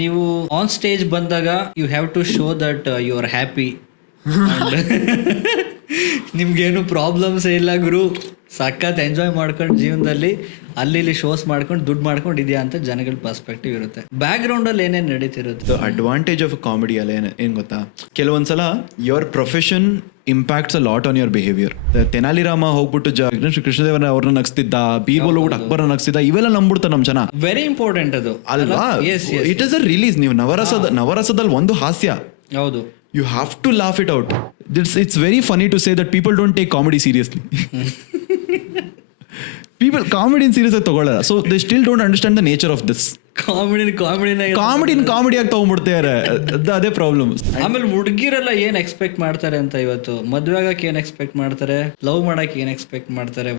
ನೀವು on stage ಬಂದಾಗ you have to show that you are happy. ನಿಮ್ಗೇನು problems ಇಲ್ಲ ಗುರು, ಸಖತ್ ಎಂಜಾಯ್ ಮಾಡ್ಕೊಂಡು ಜೀವನದಲ್ಲಿ ಅಲ್ಲಿ ಇಲ್ಲಿ ಶೋಸ್ ಮಾಡ್ಕೊಂಡು ದುಡ್ಡು ಮಾಡ್ಕೊಂಡು ಇದೆಯಾ ಅಂತ ಜನಗಳ ಪರ್ಸ್ಪೆಕ್ಟಿವ್ ಇರುತ್ತೆ. ಬ್ಯಾಕ್ ಗ್ರೌಂಡ್ ಅಲ್ಲಿ ಏನೇನು ನಡೀತಿರುತ್ತೆ. ಅಡ್ವಾಂಟೇಜ್ ಆಫ್ ಕಾಮಿಡಿ ಅಲ್ಲ ಏನ್ ಗೊತ್ತಾ, ಕೆಲವೊಂದ್ಸಲ your profession impacts a lot on your behaviour. Tenali Rama ಹೋಗ್ಬಿಟ್ಟು ಶ್ರೀ ಕೃಷ್ಣದೇವರ ಅವ್ರನ್ನ ನಗಿಸ್ತಿದ್ದ, ಬೀರ್ಬಲ್ ಹೋಗ್ಬಿಟ್ಟು ಅಕ್ಬರ್ನ ನಗಿಸ್ತಿದ್ದ, ಇವೆಲ್ಲ ನಂಬಿಡ್ತಾರೆ ನಮ್ ಜನ. ವೆರಿ ಇಂಪಾರ್ಟೆಂಟ್ ಅದು ಅಲ್ವಾ? It is a release. ನೀವು ನವರಸದಲ್ಲಿ ಒಂದು ಹಾಸ್ಯ, ಹೌದು, you have to laugh it out. It's very funny to say that people don't take comedy seriously. People comedy in serious ತಗೊಳ್ಳಲ್ಲ, so they still don't understand the nature of this. Comedy ಆಗಿ ತಗೊಂಡ್ಬಿಡ್ತಾರೆ, ಅದೇ problem. ಆಮೇಲೆ ಹುಡುಗಿರೆಲ್ಲ ಏನ್ expect ಮಾಡ್ತಾರೆ ಅಂತ, ಇವತ್ತು ಮದ್ವೆ ಆಗಕ್ಕೆ ಏನ್ ಎಕ್ಸ್ಪೆಕ್ಟ್ ಮಾಡ್ತಾರೆ, ಲವ್ ಮಾಡಕ್ಕೆ ಏನ್ ಎಕ್ಸ್ಪೆಕ್ಟ್ ಮಾಡ್ತಾರೆ.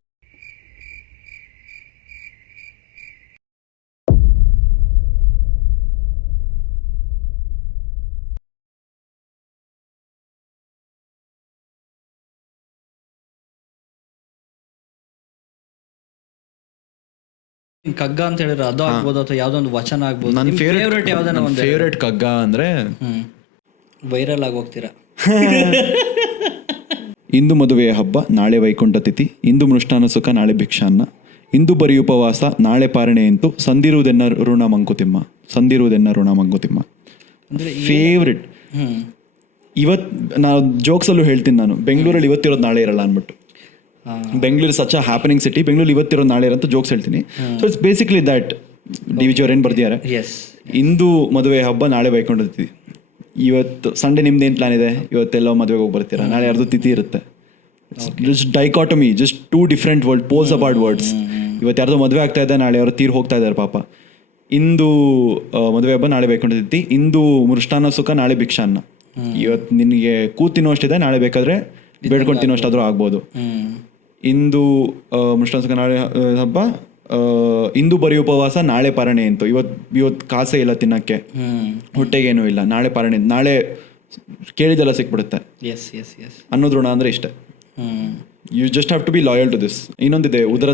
ಕಗ್ಗ ಅಂತ ಹೇಳಿದ್ರೆ ಅದು ಆಗ್ಬೋದು, ಅಥವಾ ಯಾವ್ದೋ ಒಂದು ವಚನ ಆಗ್ಬೋದು. ನನ್ನ ಫೇವ್ರೇಟ್ ಯಾವ್ದಾನ ಒಂದು ಫೇವ್ರೇಟ್ ಕಗ್ಗ ಅಂದ್ರೆ ವೈರಲ್ ಆಗಿ ಹೋಗ್ತೀರಾ. ಇಂದು ಮದುವೆಯ ಹಬ್ಬ, ನಾಳೆ ವೈಕುಂಠ ತಿಥಿ, ಇಂದು ಮೃಷ್ಟಾನ ಸುಖ, ನಾಳೆ ಭಿಕ್ಷಾನ್ನ, ಇಂದು ಬರಿ ಉಪವಾಸ, ನಾಳೆ ಪಾರಣೆ ಎಂತು, ಸಂದಿರುವುದೆನ್ನ ಋಣ ಮಂಕುತಿಮ್ಮ, ಸಂದಿರುವುದೆನ್ನ ಋಣ ಮಂಕುತಿಮ್ಮ. ಫೇವ್ರೆಟ್. ನಾವು ಜೋಕ್ಸಲ್ಲೂ ಹೇಳ್ತೀನಿ ನಾನು, ಬೆಂಗಳೂರಲ್ಲಿ ಇವತ್ತಿರೋದು ನಾಳೆ ಇರಲ್ಲ ಅಂದ್ಬಿಟ್ಟು. Bengaluru such a happening city, Bengaluru ಇವತ್ತಿರೋ ನಾಳೆ ಅಂತ ಜೋಕ್ಸ್ ಹೇಳ್ತೀನಿ. So it's basically that. D V G ಅವ್ರು ಏನು ಬರ್ದಿದ್ದಾರೆ, ಇಂದು ಮದುವೆ ಹಬ್ಬ, ನಾಳೆ ಬೈಕೊಂಡಿರ್ತೀವಿ. ಇವತ್ತು ಸಂಡೇ ನಿಮ್ದು ಏನು ಪ್ಲಾನ್ ಇದೆ, ಇವತ್ತೆಲ್ಲ ಮದುವೆಗೆ ಹೋಗಿ ಬರ್ತೀರಾ, ನಾಳೆ ಯಾರ್ದು ತಿಥಿ ಇರುತ್ತೆ. Just dichotomy, just two different word, poles about words. ಇವತ್ತು ಯಾರ್ದು ಮದುವೆ ಆಗ್ತಾ ಇದೆ, ನಾಳೆ ಅವರು ತೀರ್ ಹೋಗ್ತಾ ಇದ್ದಾರೆ ಪಾಪ. ಇಂದು ಮದುವೆ ಹಬ್ಬ, ನಾಳೆ ಬೈಕೊಂಡಿರ್ತಿ. ಇಂದು ಮೃಷ್ಟಾನ ಸುಖ, ನಾಳೆ ಭಿಕ್ಷಾನ್ನ. ಇವತ್ತು ನಿನಗೆ ಕೂತಿನೋ ಅಷ್ಟಿದೆ, ನಾಳೆ ಬೇಕಾದ್ರೆ ಬೇಡ್ಕೊಂಡು ತಿನ್ನೋ ಅಷ್ಟಾದ್ರೂ ಆಗ್ಬೋದು. ಇಂದು ಮೃಷ್ಟಾನ ಸುಖ, ನಾಳೆ ಹಬ್ಬ, ಇಂದು ಬರೀ ಉಪವಾಸ, ನಾಳೆ ಪಾರಣೆ ಅಂತು. ಇವತ್ತು ಕಾಸೆ ಇಲ್ಲ ತಿನ್ನಕ್ಕೆ, ಹೊಟ್ಟೆಗೇನೂ ಇಲ್ಲ, ನಾಳೆ ಪಾರಣೆ, ನಾಳೆ ಕೇಳಿದೆಲ್ಲ ಸಿಕ್ಬಿಡುತ್ತೆ ಅನ್ನೋದು ಋಣ ಅಂದರೆ ಇಷ್ಟೇ. You just have to be loyal to this. ಇನ್ನೊಂದಿದೆ, ಉದರ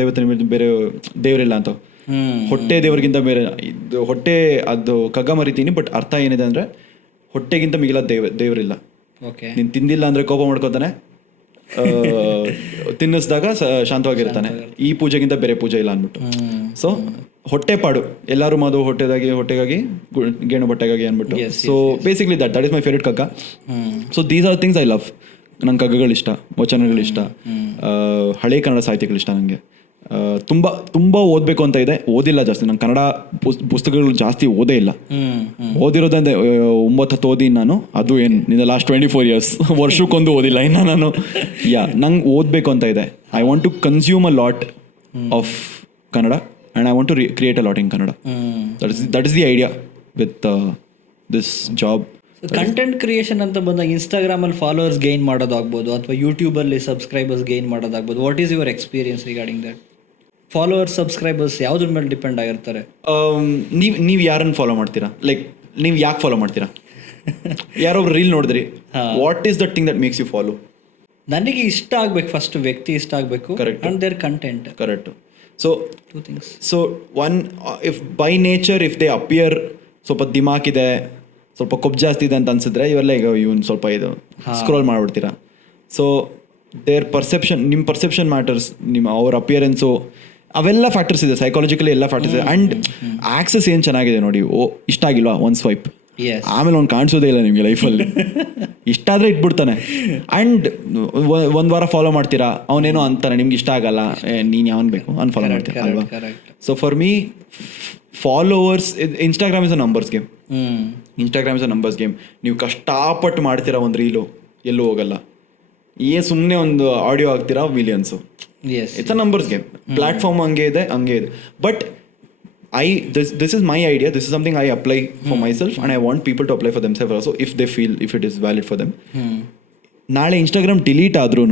ದೈವತ ಬೇರೆ ದೇವರಿಲ್ಲ ಅಂತ. ಹೊಟ್ಟೆ ದೇವರಿಗಿಂತ ಬೇರೆ, ಇದು ಹೊಟ್ಟೆ ಅದು ಕಗ್ಗ ಮರಿತೀನಿ, ಬಟ್ ಅರ್ಥ ಏನಿದೆ ಅಂದರೆ ಹೊಟ್ಟೆಗಿಂತ ಮಿಗಿಲಾದ ದೇವರಿಲ್ಲ. ನೀನು ತಿಂದಿಲ್ಲ ಅಂದರೆ ಕೋಪ ಮಾಡ್ಕೋತಾನೆ, ತಿನ್ನಿಸಿದಾಗ ಶಾಂತವಾಗಿರ್ತಾನೆ. ಈ ಪೂಜೆಗಿಂತ ಬೇರೆ ಪೂಜೆ ಇಲ್ಲ ಅಂದ್ಬಿಟ್ಟು. ಸೊ ಹೊಟ್ಟೆ ಪಾಡು, ಎಲ್ಲರೂ ಮಾಡು ಹೊಟ್ಟೆಗಾಗಿ ಗೇಣು ಬಟ್ಟೆಗಾಗಿ ಅಂದ್ಬಿಟ್ಟು. So basically that is my favourite Kagga. So these are things I love. ನಂಗೆ ಕಗ್ಗಗಳಿಷ್ಟ, ವಚನಗಳಿಷ್ಟ, ಹಳೆ ಕನ್ನಡ ಸಾಹಿತ್ಯಗಳಿಷ್ಟ. ನನಗೆ ತುಂಬ ಓದಬೇಕು ಅಂತ ಇದೆ, ಓದಿಲ್ಲ ಜಾಸ್ತಿ. ನಂಗೆ ಕನ್ನಡ ಪುಸ್ತಕಗಳು ಜಾಸ್ತಿ ಓದೇ ಇಲ್ಲ. ಓದಿರೋದಂದ್ರೆ 9-10 ಓದಿನಿ ನಾನು. ಅದು ಏನು ನಿನ್ನ ಲಾಸ್ಟ್ 24 years, ವರ್ಷಕ್ಕೊಂದು ಓದಿಲ್ಲ ಇನ್ನು ನಾನು. ನಂಗೆ ಓದಬೇಕು ಅಂತ ಇದೆ. I want to consume a lot of Kannada and I want to create a lot in Kannada. That is the idea with this job. Content creation ಅಂತ ಬಂದಾಗ ಇನ್ಸ್ಟಾಗ್ರಾಮಲ್ಲಿ ಫಾಲೋವರ್ಸ್ ಗೈನ್ ಮಾಡೋದಾಗ್ಬೋದು, ಅಥವಾ ಯೂಟ್ಯೂಬಲ್ಲಿ ಸಬ್ಸ್ಕ್ರೈಬರ್ಸ್ ಗೈನ್ ಮಾಡೋದಾಗ್ಬೋದು. What is your experience regarding that? Followers, subscribers ಯಾವುದ್ರ ಮೇಲೆ depend ಆಗಿರ್ತಾರೆ? ನೀವು ಯಾರನ್ನು ಫಾಲೋ ಮಾಡ್ತೀರಾ? ಲೈಕ್ ನೀವು ಯಾಕೆ ಫಾಲೋ ಮಾಡ್ತೀರಾ? ಯಾರೊಬ್ರು ರೀಲ್ ನೋಡಿದ್ರಿ, what is that thing that makes you follow? ನನಗೆ ಇಷ್ಟ ಆಗಬೇಕು, ಫಸ್ಟ್ ವ್ಯಕ್ತಿ ಇಷ್ಟ ಆಗಬೇಕು, correct, and their content. Correct. So two things. So one, if by nature if they appear ಸ್ವಲ್ಪ ದಿಮಾಕ್ ಇದೆ, ಸ್ವಲ್ಪ ಕೊಬ್ಬು ಜಾಸ್ತಿ ಇದೆ ಅಂತ ಅನ್ಸಿದ್ರೆ, ಇವೆಲ್ಲ ಈಗ ಇವನು ಸ್ವಲ್ಪ ಇದು ಸ್ಕ್ರೋಲ್ ಮಾಡಿಬಿಡ್ತೀರಾ. ಸೊ ದೇರ್ ಪರ್ಸೆಪ್ಷನ್, ನಿಮ್ಮ ಪರ್ಸೆಪ್ಷನ್ ಮ್ಯಾಟರ್ಸ್, ಅವ್ರ ಅಪಿಯರೆನ್ಸು, ಅವೆಲ್ಲ ಫ್ಯಾಕ್ಟರ್ಸ್ ಇದೆ. ಸೈಕಾಲಜಿಕಲಿ ಎಲ್ಲ ಫ್ಯಾಕ್ಟರ್ಸ್ ಇದೆ. ಆ್ಯಂಡ್ ಆಕ್ಸೆಸ್ ಏನು ಚೆನ್ನಾಗಿದೆ ನೋಡಿ. ಇಷ್ಟ ಆಗಿಲ್ವಾ, ಒಂದು ಸ್ವೈಪ್, ಆಮೇಲೆ ಅವ್ನು ಕಾಣಿಸೋದೇ ಇಲ್ಲ ನಿಮಗೆ ಲೈಫಲ್ಲಿ. ಇಷ್ಟ ಆದರೆ ಇಟ್ಬಿಡ್ತಾನೆ. ಆ್ಯಂಡ್ ಒಂದು ವಾರ ಫಾಲೋ ಮಾಡ್ತೀರಾ, ಅವನೇನೋ ಅಂತಾನೆ, ನಿಮ್ಗೆ ಇಷ್ಟ ಆಗಲ್ಲ, ನೀನು ಯಾವನ್ ಬೇಕು ಅವ್ನು ಫಾಲೋ ಮಾಡ್ತೀರಾ ಅಲ್ವಾ? So for me followers, Instagram is a numbers game. Instagram is a numbers game. ನೀವು ಕಷ್ಟಪಟ್ಟು ಮಾಡ್ತೀರಾ ಒಂದು ರೀಲು, ಎಲ್ಲೂ ಹೋಗಲ್ಲ. ಸುಮ್ಮನೆ ಒಂದು ಆಡಿಯೋ ಹಾಕ್ತೀರಾ, millions. It's a numbers game. Platform ಹಂಗೆ ಇದೆ. But this is my idea. This is something I apply for myself, and I want people to apply for themselves also, if they feel, if it is valid for them. ನಾಳೆ Instagram delete ಆದ್ರೂ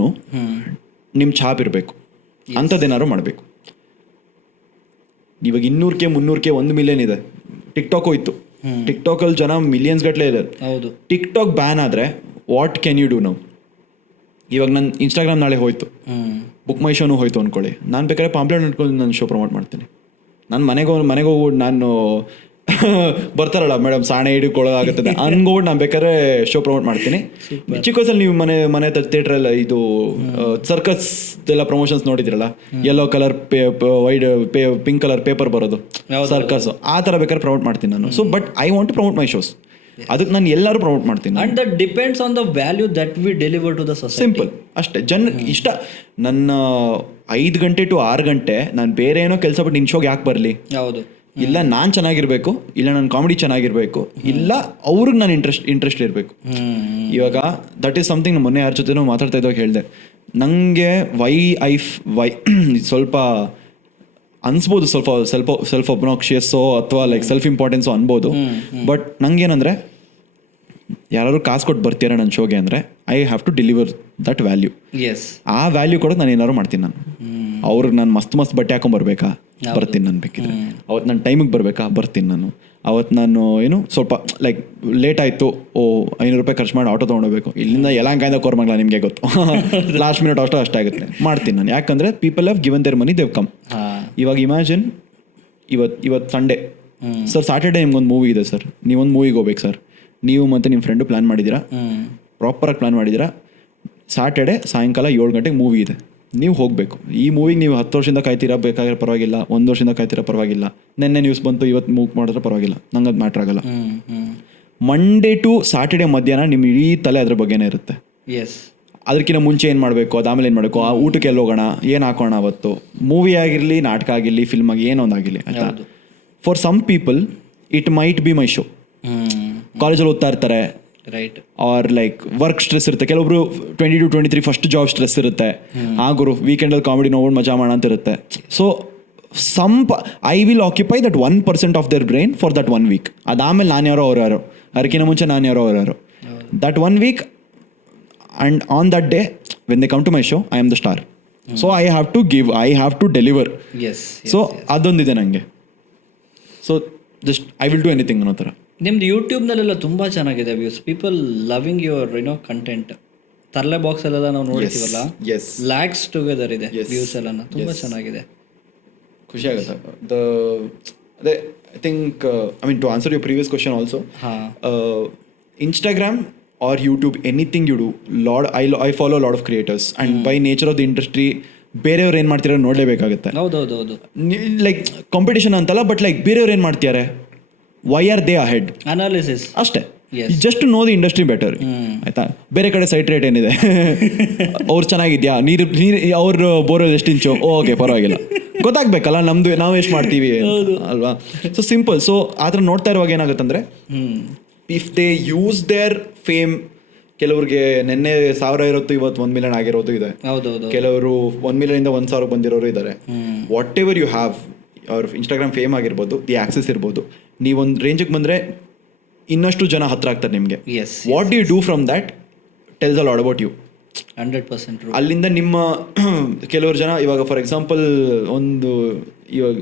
ನಿಮ್ಮ ಛಾಪ್ ಇರಬೇಕು, ಅಂಥದ್ದೇನಾದ್ರು ಮಾಡಬೇಕು. ಇವಾಗ 200K 300K 1 million ಇದೆ. TikTok ಹೋಯ್ತು, ಟಿಕ್ಟಾಕಲ್ಲಿ ಜನ millions ಗಟ್ಟಲೆ ಇದೆ. ಟಿಕ್ಟಾಕ್ ಬ್ಯಾನ್ ಆದರೆ what can you do now? ಇವಾಗ ನನ್ನ ಇನ್ಸ್ಟಾಗ್ರಾಮ್ ನಾಳೆ ಹೋಯ್ತು, ಬುಕ್ ಮೈ ಶೋನು ಹೋಯ್ತು ಅಂದ್ಕೊಳ್ಳಿ. ನಾನು ಬೇಕಾದ್ರೆ ಪಾಂಪ್ಲೆಟ್ ಇಟ್ಕೊಂಡು ನಾನು ಶೋ ಪ್ರಮೋಟ್ ಮಾಡ್ತೀನಿ. ನಾನು ಮನೆಗೆ ಹೋಗ್ಬಿಟ್ಟು ನಾನು ಬರ್ತಾರಲ್ಲ ಮೇಡಮ್ ಸಾಣೆ ಹಿಡ್ಕೊಳ್ಳೋದಾಗುತ್ತದೆ ಅನ್ಕೊಂಡು ನಾನು ಬೇಕಾದ್ರೆ ಶೋ ಪ್ರಮೋಟ್ ಮಾಡ್ತೀನಿ. ಚಿಕ್ಕ ವಯಸ್ಸಲ್ಲಿ ನೀವು ಮನೆ ಥಿಯೇಟ್ರಲ್ಲ ಇದು ಸರ್ಕಸ್ ಎಲ್ಲ ಪ್ರಮೋಷನ್ಸ್ ನೋಡಿದ್ರಲ್ಲ, yellow colour white pink colour paper ಬರೋದು ಸರ್ಕಸ್, ಆ ಥರ ಬೇಕಾದ್ರೆ ಪ್ರಮೋಟ್ ಮಾಡ್ತೀನಿ ನಾನು. So but I want to promote my shows, ಅದಕ್ಕೆ ನಾನು ಎಲ್ಲರೂ ಪ್ರಮೋಟ್ ಮಾಡ್ತೀನಿ. And that depends on the value that we deliver to the society. Simple ಅಷ್ಟೇ. ಇಷ್ಟ ನನ್ನ 5 ಗಂಟೆ ಟು 6 ಗಂಟೆ ನಾನು ಬೇರೆ ಏನೋ ಕೆಲಸ ಬಿಟ್ಟು ನಿನ್ನ ಶೋಗೆ ಯಾಕೆ ಬರಲಿ? ಹೌದು. ಇಲ್ಲ ನಾನು ಚೆನ್ನಾಗಿರ್ಬೇಕು, ಇಲ್ಲ ನನ್ನ ಕಾಮಿಡಿ ಚೆನ್ನಾಗಿರ್ಬೇಕು, ಇಲ್ಲ ಅವ್ರಿಗೆ ನಾನು ಇಂಟ್ರೆಸ್ಟ್ ಇರಬೇಕು. ಇವಾಗ ದಟ್ ಈಸ್ ಸಮಥಿಂಗ್. ಮೊನ್ನೆ ಯಾರ ಜೊತೆನೂ ಮಾತಾಡ್ತಾ ಇದ್ದಾಗ ಹೇಳಿದೆ, ನನಗೆ ವೈ ಸ್ವಲ್ಪ ಅನ್ಸ್ಬೋದು, ಸ್ವಲ್ಪ ಒಬ್ನಾಕ್ಷಿಯಸ್ಸೋ ಅಥವಾ ಲೈಕ್ ಸೆಲ್ಫ್ ಇಂಪಾರ್ಟೆನ್ಸೋ ಅನ್ಬೋದು. ಬಟ್ ನಂಗೇನಂದರೆ ಯಾರಾದ್ರು ಕಾಸು ಕೊಟ್ಟು ಬರ್ತೀರಾ ನನ್ನ ಶೋಗೆ ಅಂದರೆ I have to deliver that value. ಆ ವ್ಯಾಲ್ಯೂ ಕೊಡೋದು ನಾನು ಏನಾದ್ರು ಮಾಡ್ತೀನಿ. ನಾನು ಅವ್ರಿಗೆ ನಾನು ಮಸ್ತ್ ಬಟ್ಟೆ ಹಾಕೊಂಡ್ಬರ್ಬೇಕಾ? ಬರ್ತೀನಿ ನಾನು. ಬೇಕಿದ್ರೆ ಅವತ್ತು ನಾನು ಟೈಮಿಗೆ ಬರಬೇಕಾ? ಬರ್ತೀನಿ ನಾನು. ಅವತ್ತು ನಾನು ಸ್ವಲ್ಪ ಲೈಕ್ ಲೇಟ್ ಆಯಿತು, 500 ರೂಪಾಯಿ ಖರ್ಚು ಮಾಡಿ ಆಟೋ ತೊಗೊಂಡೋಗ್ಬೇಕು, ಇಲ್ಲಿಂದ ಯಲಹಂಕದಿಂದ ಕೋರಮಂಗಲ, ನಿಮಗೆ ಗೊತ್ತು, ಲಾಸ್ಟ್ ಮಿನಿಟ್ ಅಷ್ಟಾಗುತ್ತೆ, ಮಾಡ್ತೀನಿ ನಾನು. ಯಾಕಂದರೆ people have given their money, they've come. ಇವಾಗ ಇಮ್ಯಾಜಿನ್ ಇವತ್ತು ಸಂಡೇ ಸರ್, ಸ್ಯಾಟರ್ಡೇ ನಿಮ್ಗೊಂದು ಮೂವಿ ಇದೆ ಸರ್, ನೀವೊಂದು ಮೂವಿಗೆ ಹೋಗ್ಬೇಕು ಸರ್. ನೀವು ಮತ್ತು ನಿಮ್ಮ ಫ್ರೆಂಡು ಪ್ಲ್ಯಾನ್ ಮಾಡಿದ್ದೀರಾ, ಪ್ರಾಪರಾಗಿ ಪ್ಲ್ಯಾನ್ ಮಾಡಿದ್ದೀರಾ. ಸ್ಯಾಟರ್ಡೇ ಸಾಯಂಕಾಲ 7 ಗಂಟೆಗೆ ಮೂವಿ ಇದೆ, ನೀವು ಹೋಗಬೇಕು. ಈ ಮೂವಿಗೆ ನೀವು 10 ವರ್ಷದಿಂದ ಕಾಯ್ತೀರಾ ಬೇಕಾದ್ರೆ ಪರವಾಗಿಲ್ಲ, 1 ವರ್ಷದಿಂದ ಕಾಯ್ತೀರಾ ಪರವಾಗಿಲ್ಲ, ನೆನ್ನೆ ನ್ಯೂಸ್ ಬಂತು ಇವತ್ತು ಮೂವ್ ಮಾಡಿದ್ರೆ ಪರವಾಗಿಲ್ಲ, ನಂಗೆ ಅದು ಮ್ಯಾಟ್ರ್ ಆಗಲ್ಲ. ಮಂಡೇ ಟು ಸ್ಯಾಟರ್ಡೇ ಮಧ್ಯಾಹ್ನ ನಿಮ್ಮ ಇಡೀ ತಲೆ ಅದ್ರ ಬಗ್ಗೆನೇ ಇರುತ್ತೆ. ಅದಕ್ಕಿಂತ ಮುಂಚೆ ಏನು ಮಾಡಬೇಕು, ಅದಾಮೇಲೆ ಏನು ಮಾಡಬೇಕು, ಆ ಊಟಕ್ಕೆ ಎಲ್ಲಿ ಹೋಗೋಣ, ಏನು ಹಾಕೋಣ, ಅವತ್ತು ಮೂವಿ ಆಗಿರಲಿ, ನಾಟಕ ಆಗಿರಲಿ, ಫಿಲ್ಮ್ ಆಗಿ ಏನೋ ಒಂದಾಗಿರಲಿ ಆಯಿತಾ. For some people it might be my show. ಕಾಲೇಜಲ್ಲಿ ಓದ್ತಾ ಇರ್ತಾರೆ, right, or like work stress ಇರುತ್ತೆ. ಕೆಲವೊಬ್ರು 20 to 23 ಫಸ್ಟ್ ಜಾಬ್ ಸ್ಟ್ರೆಸ್ ಇರುತ್ತೆ. ಗುರು ವೀಕೆಂಡಲ್ಲಿ ಕಾಮಿಡಿ ನೋಡ್ಕೊಂಡು ಮಜಾ ಮಾಡೋಣ ಅಂತ ಇರುತ್ತೆ. So I will occupy that 1% of there brain for that 1 week. ಅದಾದಮೇಲೆ ನಾನು ಯಾರೋ ಅವ್ರು ಯಾರೋ, ಅದಕ್ಕಿಂತ ಮುಂಚೆ ನಾನು ಯಾರೋ ಅವ್ರು ಯಾರೋ. That 1 week and on that day when they come to my show I am the star. So I have to give, I have to deliver. So ಅದೊಂದಿದೆ ನನಗೆ. So just I will do anything ಅನ್ನೋ ಥರ. ನಿಮ್ದು ಯೂಟ್ಯೂಬ್ನಲ್ಲೆಲ್ಲ ತುಂಬ ಚೆನ್ನಾಗಿದೆ views, people loving your content. Tharle Box ಅಲ್ಲೆಲ್ಲ ನಾವು ನೋಡ್ತೀವಲ್ಲ, ಲ್ಯಾಕ್ಸ್ ಟುಗೆದರ್ ಇದೆ ವ್ಯೂಸ್ ಎಲ್ಲ, ತುಂಬ ಚೆನ್ನಾಗಿದೆ, ಖುಷಿ ಆಗುತ್ತೆ. ಅದೇ I think I mean to answer your previous question also, Instagram or YouTube, anything you do, I follow lot of creators and by nature of the industry ಬೇರೆಯವ್ರು ಏನು ಮಾಡ್ತಿರೋ ನೋಡಲೇಬೇಕಾಗುತ್ತೆ. ಹೌದೌದು, ಲೈಕ್ ಕಾಂಪಿಟೇಷನ್ ಅಂತಲ್ಲ, ಬಟ್ ಲೈಕ್ ಬೇರೆಯವ್ರು ಏನು ಮಾಡ್ತಿದ್ದಾರೆ, why are they ahead, analysis ಅಷ್ಟೇ. Just know the industry better ಆಯ್ತಾ. ಬೇರೆ ಕಡೆ ಸೈಟ್ ರೇಟ್ ಏನಿದೆ, ಅವ್ರು ಚೆನ್ನಾಗಿದ್ಯಾ, ನೀರು ಅವ್ರ ಬೋರ್ವೆಲ್ ಎಷ್ಟು ಇಂಚು, ಓಕೆ ಪರವಾಗಿಲ್ಲ, ಗೊತ್ತಾಗ್ಬೇಕಲ್ಲ ನಮ್ದು ನಾವು ಎಷ್ಟು ಮಾಡ್ತೀವಿ ಅಲ್ವಾ. So simple. ಸೊ ಆ ಥರ ನೋಡ್ತಾ ಇರುವಾಗ ಏನಾಗುತ್ತಂದ್ರೆ, if they use their fame, ಕೆಲವ್ರಿಗೆ ನೆನ್ನೆ 1000 ಇರೋದು ಇವತ್ತು 1 million ಆಗಿರೋದು ಇದೆ. ಕೆಲವರು 1 million 1,000 ಬಂದಿರೋರು ಇದ್ದಾರೆ. ವಾಟ್ ಎವರ್ ಯು ಹ್ಯಾವ್, ಅವ್ರ ಇನ್ಸ್ಟಾಗ್ರಾಮ್ ಫೇಮ್ ಆಗಿರ್ಬೋದು, ದಿ ಆಕ್ಸೆಸ್ ಇರ್ಬೋದು, ನೀವೊಂದು ರೇಂಜಿಗೆ ಬಂದರೆ ಇನ್ನಷ್ಟು ಜನ ಹತ್ರ ಆಗ್ತಾರೆ ನಿಮಗೆ. What do you do from that tells a lot about you. 100% ಅಲ್ಲಿಂದ ನಿಮ್ಮ ಕೆಲವರು ಜನ, ಇವಾಗ ಫಾರ್ ಎಕ್ಸಾಂಪಲ್ ಇವಾಗ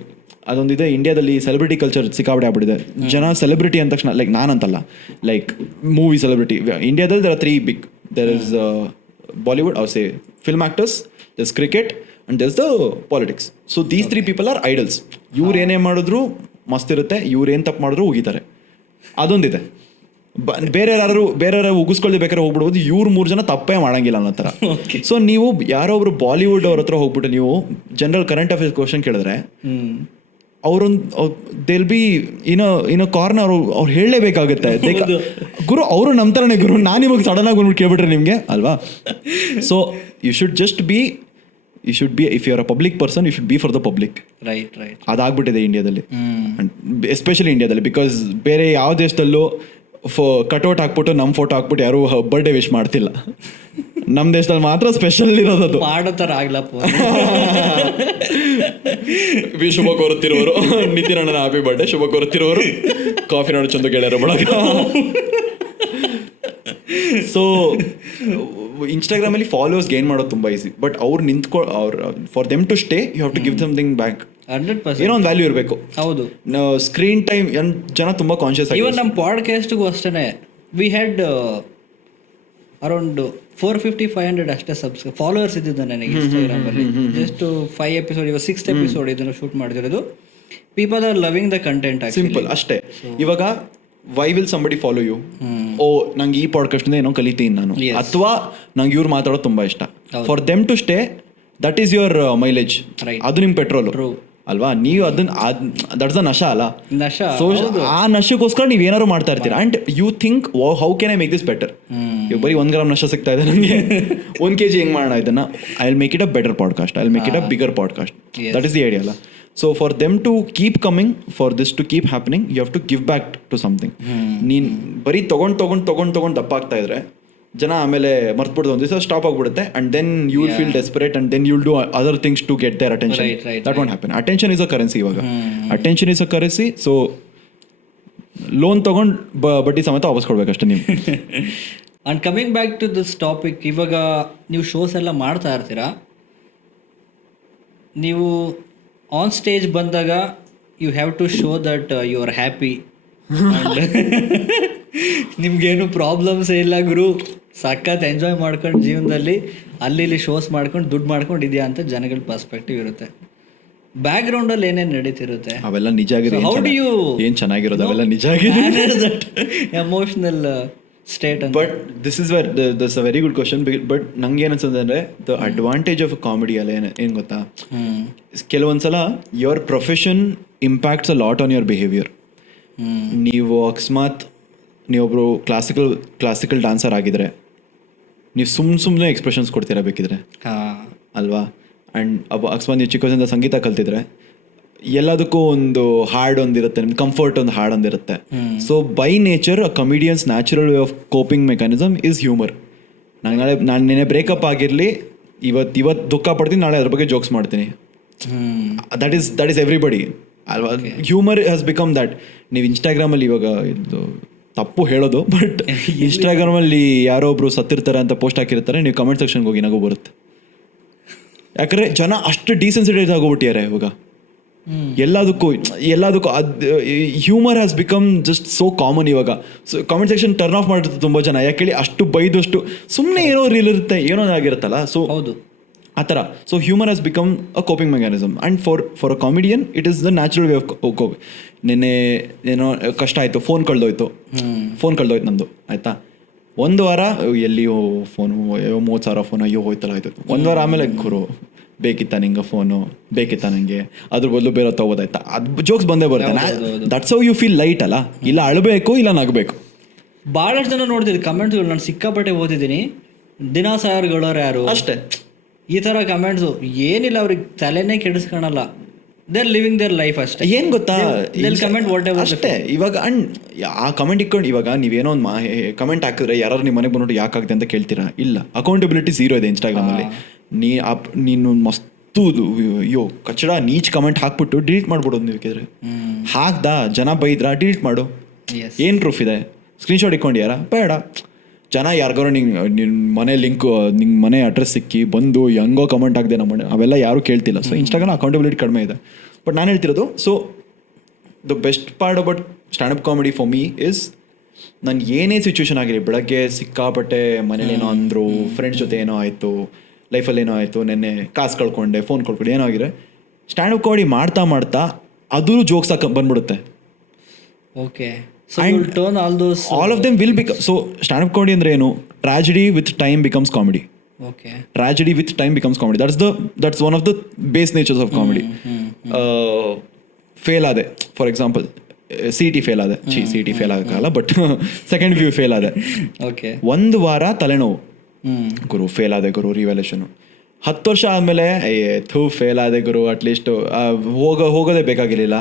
ಅದೊಂದಿದೆ, ಇಂಡಿಯಾದಲ್ಲಿ ಸೆಲೆಬ್ರಿಟಿ ಕಲ್ಚರ್ ಸಿಕ್ಕಾಪಟ್ಟೆ ಆಗ್ಬಿಟ್ಟಿದೆ. ಜನ ಸೆಲೆಬ್ರಿಟಿ ಅಂದ ತಕ್ಷಣ, ಲೈಕ್ ನಾನಂತಲ್ಲ, ಲೈಕ್ ಮೂವಿ ಸೆಲೆಬ್ರಿಟಿ. ಇಂಡಿಯಾದಲ್ಲಿ there are 3 big. There is Bollywood, I would say film actors, there's cricket and there's the politics. So these 3 people are idols. ಇವ್ರು ಏನೇ ಮಾಡಿದ್ರು ಮಸ್ತ್ ಇರುತ್ತೆ, ಇವ್ರು ಏನು ತಪ್ಪು ಮಾಡಿದ್ರು ಉಗಿತಾರೆ. ಅದೊಂದಿದೆ. ಬೇರೆ ಯಾರು ಉಗಿಸ್ಕೊಳ್ಳಿ ಬೇಕಾದ್ರೆ ಹೋಗ್ಬಿಡ್ಬೋದು, ಇವ್ರು 3 ಜನ ತಪ್ಪೇ ಮಾಡಂಗಿಲ್ಲ ಅನ್ನೋ ಥರ. ಸೊ ನೀವು ಯಾರೋ ಒಬ್ರು ಬಾಲಿವುಡ್ ಅವ್ರ ಹತ್ರ ಹೋಗ್ಬಿಟ್ಟು ನೀವು ಜನರಲ್ ಕರೆಂಟ್ ಅಫೇರ್ಸ್ ಕ್ವಶನ್ ಕೇಳಿದ್ರೆ, ದೇಲ್ ಬಿ ಇನ್ ಕಾರ್ನರ್, ಅವ್ರು ಹೇಳಲೇಬೇಕಾಗುತ್ತೆ. ಗುರು ಅವರು ನಮ್ಮ ಥರನೇ ಗುರು, ನಾನು ಇವಾಗ ಸಡನ್ನಾಗಿ ಬಂದ್ಬಿಟ್ಟು ಕೇಳ್ಬಿಟ್ರೆ ನಿಮಗೆ ಅಲ್ವಾ. So you should just be, if you are a public person, you should be for the public. Right. ಅದಾಗ್ಬಿಟ್ಟಿದೆ ಇಂಡಿಯಾದಲ್ಲಿ, ಎಸ್ಪೆಷಲಿ ಇಂಡಿಯಾದಲ್ಲಿ. ಬಿಕಾಸ್ ಬೇರೆ ಯಾವ ದೇಶದಲ್ಲೂ ಕಟ್ಔಟ್ ಹಾಕ್ಬಿಟ್ಟು ನಮ್ಮ ಫೋಟೋ ಹಾಕ್ಬಿಟ್ಟು ಯಾರು ಬರ್ಡೇ ವಿಶ್ ಮಾಡ್ತಿಲ್ಲ. ನಮ್ಮ ದೇಶದಲ್ಲಿ ಮಾತ್ರ ಸ್ಪೆಷಲ್ ಇರೋದು. ಮಾಡೋ ಥರ ಆಗ್ಲಪ್ಪ. ಶುಭ ಕೋರುತ್ತಿರುವವರು ನಿತಿನ್ ಅಣ್ಣನ ಹ್ಯಾಪಿ ಬರ್ಡೇ, ಶುಭ ಕೋರುತ್ತಿರುವವರು ಕಾಫಿ ನಾಡು ಚಂದು ಗೆಳೆಯರ ಬಳಗ. ಸೊ ಇನ್ಸ್ಟಾಗ್ರಾಮಲ್ಲಿ ಫಾಲೋವರ್ಸ್ ಗೇನ್ ಮಾಡೋದು ತುಂಬ ಈಸಿ, ಬಟ್ ಅವ್ರು for them to stay you have to give something back. 100% ಏನೋ ಒಂದು ವ್ಯಾಲ್ಯೂ ಇರಬೇಕು. ಹೌದು. ಸ್ಕ್ರೀನ್ ಟೈಮ್ ಜನ ತುಂಬ ಕಾನ್ಶಿಯಸ್ ಆಗಿ. ಇವನ್ ನಮ್ಮ ಪಾಡ್ಕಾಸ್ಟ್ಗೂ ಅಷ್ಟೇ, ವಿ ಹ್ಯಾಡ್ ಅರೌಂಡ್ 450-500 ಅಷ್ಟೇ ಫಾಲೋವರ್ಸ್ ಇದ್ದಿದ್ದು ನನಗೆ ಇನ್ಸ್ಟಾಗ್ರಾಮಲ್ಲಿ. ಜಸ್ಟ್ 5 episode, ಇವಾಗ 6th episode ಇದನ್ನು ಶೂಟ್ ಮಾಡ್ತಿರೋದು. People are loving the content. Simple ಅಷ್ಟೇ. ಇವಾಗ why will somebody follow you? ಓ ನಂಗೆ ಈ ಪಾಡ್ಕಾಸ್ಟ್ ಏನೋ ಕಲಿತೀನಿ ನಾನು, ಅಥವಾ ನಂಗೆ ಇವ್ರು ಮಾತಾಡೋದು ತುಂಬಾ ಇಷ್ಟ. For them to stay, that is your mileage. ಅದು ನಿಮ್ ಪೆಟ್ರೋಲು ಅಲ್ವಾ? ನೀವು ಅದನ್ನ ದಟ್ಸ್ ದ ನಶ ಅಲ್ಲ. ಸೊ ಆ ನಶಕ್ಕೋಸ್ಕರ ನೀವ್ ಏನಾದ್ರು ಮಾಡ್ತಾ ಇರ್ತೀರಾ. And you think how can I make this better? ಇವಾಗ ಬರೀ 1 ಗ್ರಾಮ್ ನಶ ಸಿಗ್ತಾ ಇದೆ ನನಗೆ, 1 kg ಹೆಂಗ್ ಮಾಡೋಣ ಇದನ್ನ? I will make it a better podcast, I will make it a bigger podcast. That is the idea ಅಲ್ಲ? So for them to keep coming, for this to keep happening, you have to give back to something. ನೀನ್ ಬರೀ ತಗೊಂಡ್ ದಪ್ಪ ಆಗ್ತಾ ಇದ್ರೆ ಜನ ಆಮೇಲೆ ಮರ್ತ್ಬಿಡ್ದು, ಒಂದು ದಿವಸ ಸ್ಟಾಪ್ ಆಗ್ಬಿಡುತ್ತೆ. And then you will feel desperate and then you will do other things to get their attention. That won't happen. Attention is a currency. ಇವಾಗ attention is a currency. So loan ತಗೊಂಡು ಬಡ್ಡಿ ಸಮೇತ ವಾಪಸ್ ಕೊಡ್ಬೇಕಷ್ಟೇ ನೀವು. And coming back to this topic, ಇವಾಗ ನೀವು shows ಎಲ್ಲ ಮಾಡ್ತಾ ಇರ್ತೀರಾ, ನೀವು ಆನ್ ಸ್ಟೇಜ್ ಬಂದಾಗ you have to show that you are happy. ನಿಮ್ಗೇನು ಪ್ರಾಬ್ಲಮ್ಸ್ ಇಲ್ಲ ಗುರು, ಸಖತ್ ಎಂಜಾಯ್ ಮಾಡ್ಕೊಂಡು ಜೀವನದಲ್ಲಿ ಅಲ್ಲಿ ಇಲ್ಲಿ ಶೋಸ್ ಮಾಡ್ಕೊಂಡು ದುಡ್ಡು ಮಾಡ್ಕೊಂಡು ಇದೆಯಾ ಅಂತ ಜನಗಳ ಪರ್ಸ್ಪೆಕ್ಟಿವ್ ಇರುತ್ತೆ. ಬ್ಯಾಕ್ ಗ್ರೌಂಡಲ್ಲಿ ಏನೇನು ನಡೀತಿರುತ್ತೆ ಅವೆಲ್ಲ ನಿಜ ಆಗಿದೆ. ಹೌ ಡು ಯು ಏನು ಚೆನ್ನಾಗಿರೋದು ಅವೆಲ್ಲ ನಿಜ ಆಗಿದೆ. ದಟ್ ಎಮೋಷನಲ್ ಸ್ಟೇಟ್ ಅಂತ. But this is wear that's a very good question. But ನಂಗೆ ಏನು ಅನ್ಸುತ್ತೆ ಅಂದರೆ, ದ ಅಡ್ವಾಂಟೇಜ್ ಆಫ್ ಕಾಮಿಡಿ ಅಲ್ಲ ಏನು ಗೊತ್ತಾ, ಕೆಲವೊಂದ್ಸಲ your profession impacts a lot on your behaviour. ನೀವು ಅಕಸ್ಮಾತ್ ನೀವೊಬ್ಬರು ಕ್ಲಾಸಿಕಲ್ ಡಾನ್ಸರ್ ಆಗಿದ್ರೆ ನೀವು ಸುಮ್ಮನೆ ಎಕ್ಸ್ಪ್ರೆಷನ್ಸ್ ಕೊಡ್ತೀರಾ ಬೇಕಿದ್ರೆ ಅಲ್ವಾ. ಆ್ಯಂಡ್ ಅಕಸ್ಮಾತ್ ನೀವು ಚಿಕ್ಕ ವಯಸ್ಸಿಂದ ಸಂಗೀತ ಕಲ್ತಿದ್ರೆ ಎಲ್ಲದಕ್ಕೂ ಒಂದು ಹಾಡ್ ಒಂದಿರುತ್ತೆ, ನಿಮ್ಗೆ ಕಂಫರ್ಟ್ ಒಂದು ಹಾಡ್ ಒಂದಿರುತ್ತೆ. So by nature a comedian's natural way of coping mechanism is humour. ನಾನು ನೆನೆ ಬ್ರೇಕಪ್ ಆಗಿರಲಿ, ಇವತ್ತು ದುಃಖ ಪಡ್ತೀನಿ, ನಾಳೆ ಅದ್ರ ಬಗ್ಗೆ ಜೋಕ್ಸ್ ಮಾಡ್ತೀನಿ. ದಟ್ ಈಸ್ ಎವ್ರಿಬಡಿ ಅಲ್ವಾ. Humour has become that. ನೀವು ಇನ್ಸ್ಟಾಗ್ರಾಮಲ್ಲಿ ಇವಾಗ ಇದು ತಪ್ಪು ಹೇಳೋದು, ಬಟ್ ಇನ್ಸ್ಟಾಗ್ರಾಮಲ್ಲಿ ಯಾರೋ ಒಬ್ರು ಸತ್ತಿರ್ತಾರೆ ಅಂತ ಪೋಸ್ಟ್ ಹಾಕಿರ್ತಾರೆ, ನೀವು ಕಮೆಂಟ್ ಸೆಕ್ಷನ್ಗೆ ಹೋಗಿ ನಗು ಬರುತ್ತೆ. ಯಾಕಂದರೆ ಜನ ಅಷ್ಟು ಡಿಸೆನ್ಸಿಟೈಸ್ ಆಗೋಗ್ಬಿಟ್ಟಿದ್ದಾರೆ ಇವಾಗ ಎಲ್ಲದಕ್ಕೂ. ಅದು humour has become just so common ಇವಾಗ. So comment section turn off ಮಾಡಿರುತ್ತೆ ತುಂಬ ಜನ. ಯಾಕೆ ಅಷ್ಟು ಬೈದಷ್ಟು ಸುಮ್ಮನೆ ಏನೋ ರೀಲ್ ಇರುತ್ತೆ, ಏನೋ ಆಗಿರುತ್ತಲ್ಲ. ಸೊ ಹೌದು ಆ ಥರ. So humour has become a coping mechanism. And for a comedian it is the natural way of coping. ನೆನ್ನೆ ಏನೋ ಕಷ್ಟ ಆಯಿತು, ಫೋನ್ ಕಳೆದೋಯ್ತು ನಂದು, ಆಯಿತಾ. 1 ವಾರ ಎಲ್ಲಿಯೋ ಫೋನು, 30,000 ಫೋನು, ಅಯ್ಯೋ ಹೋಯ್ತಲ್ಲ ಆಯ್ತು. 1 ವಾರ ಆಮೇಲೆ ಗುರು ಬೇಕಿತ್ತ ನಿಂಗೆ ಫೋನು, ಬೇಕಿತ್ತ ನನಗೆ, ಅದ್ರ ಬದಲು ಬೇರೆ ತಗೋದಾಯ್ತಾ, ಅದು ಜೋಕ್ಸ್ ಬಂದೇ ಬರುತ್ತೆ. That's how you feel light ಅಲ್ಲ. ಇಲ್ಲ ಅಳಬೇಕು, ಇಲ್ಲ ನಗಬೇಕು. ಭಾಳಷ್ಟು ಜನ ನೋಡ್ತಿದ್ದೆ ಕಮೆಂಟ್ಸ್ಗಳು, ನಾನು ಸಿಕ್ಕಾಪಟ್ಟೆ ಓದಿದ್ದೀನಿ. ದಿನ ಸಾಯರ್ಗಳವ್ರು ಯಾರು ಅಷ್ಟೇ ಈ ಥರ ಕಮೆಂಟ್ಸು. ಏನಿಲ್ಲ, ಅವ್ರಿಗೆ ತಲೆನೇ ಕೆಡಿಸ್ಕೊಳಲ್ಲ. ದೇರ್ ಲಿವಿಂಗ್ ದೇರ್ ಲೈಫ್ ಅಷ್ಟೇ. ಏನು ಗೊತ್ತಾ, ಕಮೆಂಟ್ ವಾಟ್ ಎವರ್ ಅಷ್ಟೇ. ಇವಾಗ ಅಂಡ್ ಆ ಕಮೆಂಟ್ ಇಟ್ಕೊಂಡು ಇವಾಗ ನೀವೇನೋ ಒಂದು ಕಮೆಂಟ್ ಹಾಕಿದ್ರೆ ಯಾರು ನಿಮ್ಮ ಮನೆಗೆ ಬಂದ್ಬಿಟ್ಟು ಯಾಕೆ ಆಗ್ತದೆ ಅಂತ ಕೇಳ್ತೀರಾ? ಇಲ್ಲ, ಅಕೌಂಟಬಿಲಿಟಿ ಝೀರೋ ಇದೆ ಇನ್ಸ್ಟಾಗ್ರಾಮಲ್ಲಿ. ನೀನು ಮಸ್ತು ಅಯ್ಯೋ ಕಚ್ಚಡ ನೀಚ್ ಕಮೆಂಟ್ ಹಾಕ್ಬಿಟ್ಟು ಡಿಲೀಟ್ ಮಾಡ್ಬಿಡೋದು. ನೀವು ಬೇಕಿದ್ರೆ ಹಾಕ್ದಾ, ಜನ ಬೈದ್ರಾ, ಡಿಲೀಟ್ ಮಾಡು. ಏನು ಪ್ರೂಫ್ ಇದೆ? ಸ್ಕ್ರೀನ್ಶಾಟ್ ಇಟ್ಕೊಂಡಿಯಾರ? ಬೇಡ. ಜನ ಯಾರಿಗಾರು ನಿನ್ನ ಮನೆ ಲಿಂಕ್, ನಿಂಗೆ ಮನೆ ಅಡ್ರೆಸ್ ಸಿಕ್ಕಿ ಬಂದು ಹೆಂಗೋ ಕಮೆಂಟ್ ಆಗದೆ ನಮ್ಮ ಮನೆ, ಅವೆಲ್ಲ ಯಾರೂ ಕೇಳ್ತಿಲ್ಲ. ಸೊ ಇನ್ಸ್ಟಾಗ್ರಾಮ್ ಅಕೌಂಟಬಿಲಿಟಿ ಕಡಿಮೆ ಇದೆ. ಬಟ್ ನಾನು ಹೇಳ್ತಿರೋದು, so the best part about standup comedy for me is, ನಾನು ಏನೇ ಸಿಚುವೇಶನ್ ಆಗಿರಲಿ, ಬೆಳಗ್ಗೆ ಸಿಕ್ಕಾಪಟ್ಟೆ ಮನೇಲಿ ಏನೋ ಅಂದರು, ಫ್ರೆಂಡ್ಸ್ ಜೊತೆ ಏನೋ ಆಯಿತು, ಲೈಫಲ್ಲಿ ಏನೋ ಆಯಿತು, ನೆನ್ನೆ ಕಾಸು ಕಳ್ಕೊಂಡೆ, ಫೋನ್ ಕಳ್ಕೊಂಡೆ, ಏನೋ ಆಗಿದೆ, ಸ್ಟ್ಯಾಂಡಪ್ ಕಾಮಿಡಿ ಮಾಡ್ತಾ ಅದು ಜೋಕ್ಸ್ ಬಂದ್ಬಿಡುತ್ತೆ. Okay. All of them will become. So stand-up comedy ಅಂದ್ರೆ ಏನು? Tragedy with time becomes comedy. Okay. Tragedy with time becomes comedy. That's one of the base natures of comedy. Fail ಆದೆ, for example CET fail ಆದೆ, CET fail ಆಗಲ್ಲ, but second view fail ಆದೆ. Okay. 1 ವಾರ ತಲೆನೋವು, ಗುರು fail ಆದೆ ಗುರು, revaluation. 10 ವರ್ಷ ಆದಮೇಲೆ fail ಆದೆ ಗುರು, ಅಟ್ಲೀಸ್ಟ್ ಹೋಗೋದೇ ಬೇಕಾಗಿರಲಿಲ್ಲ,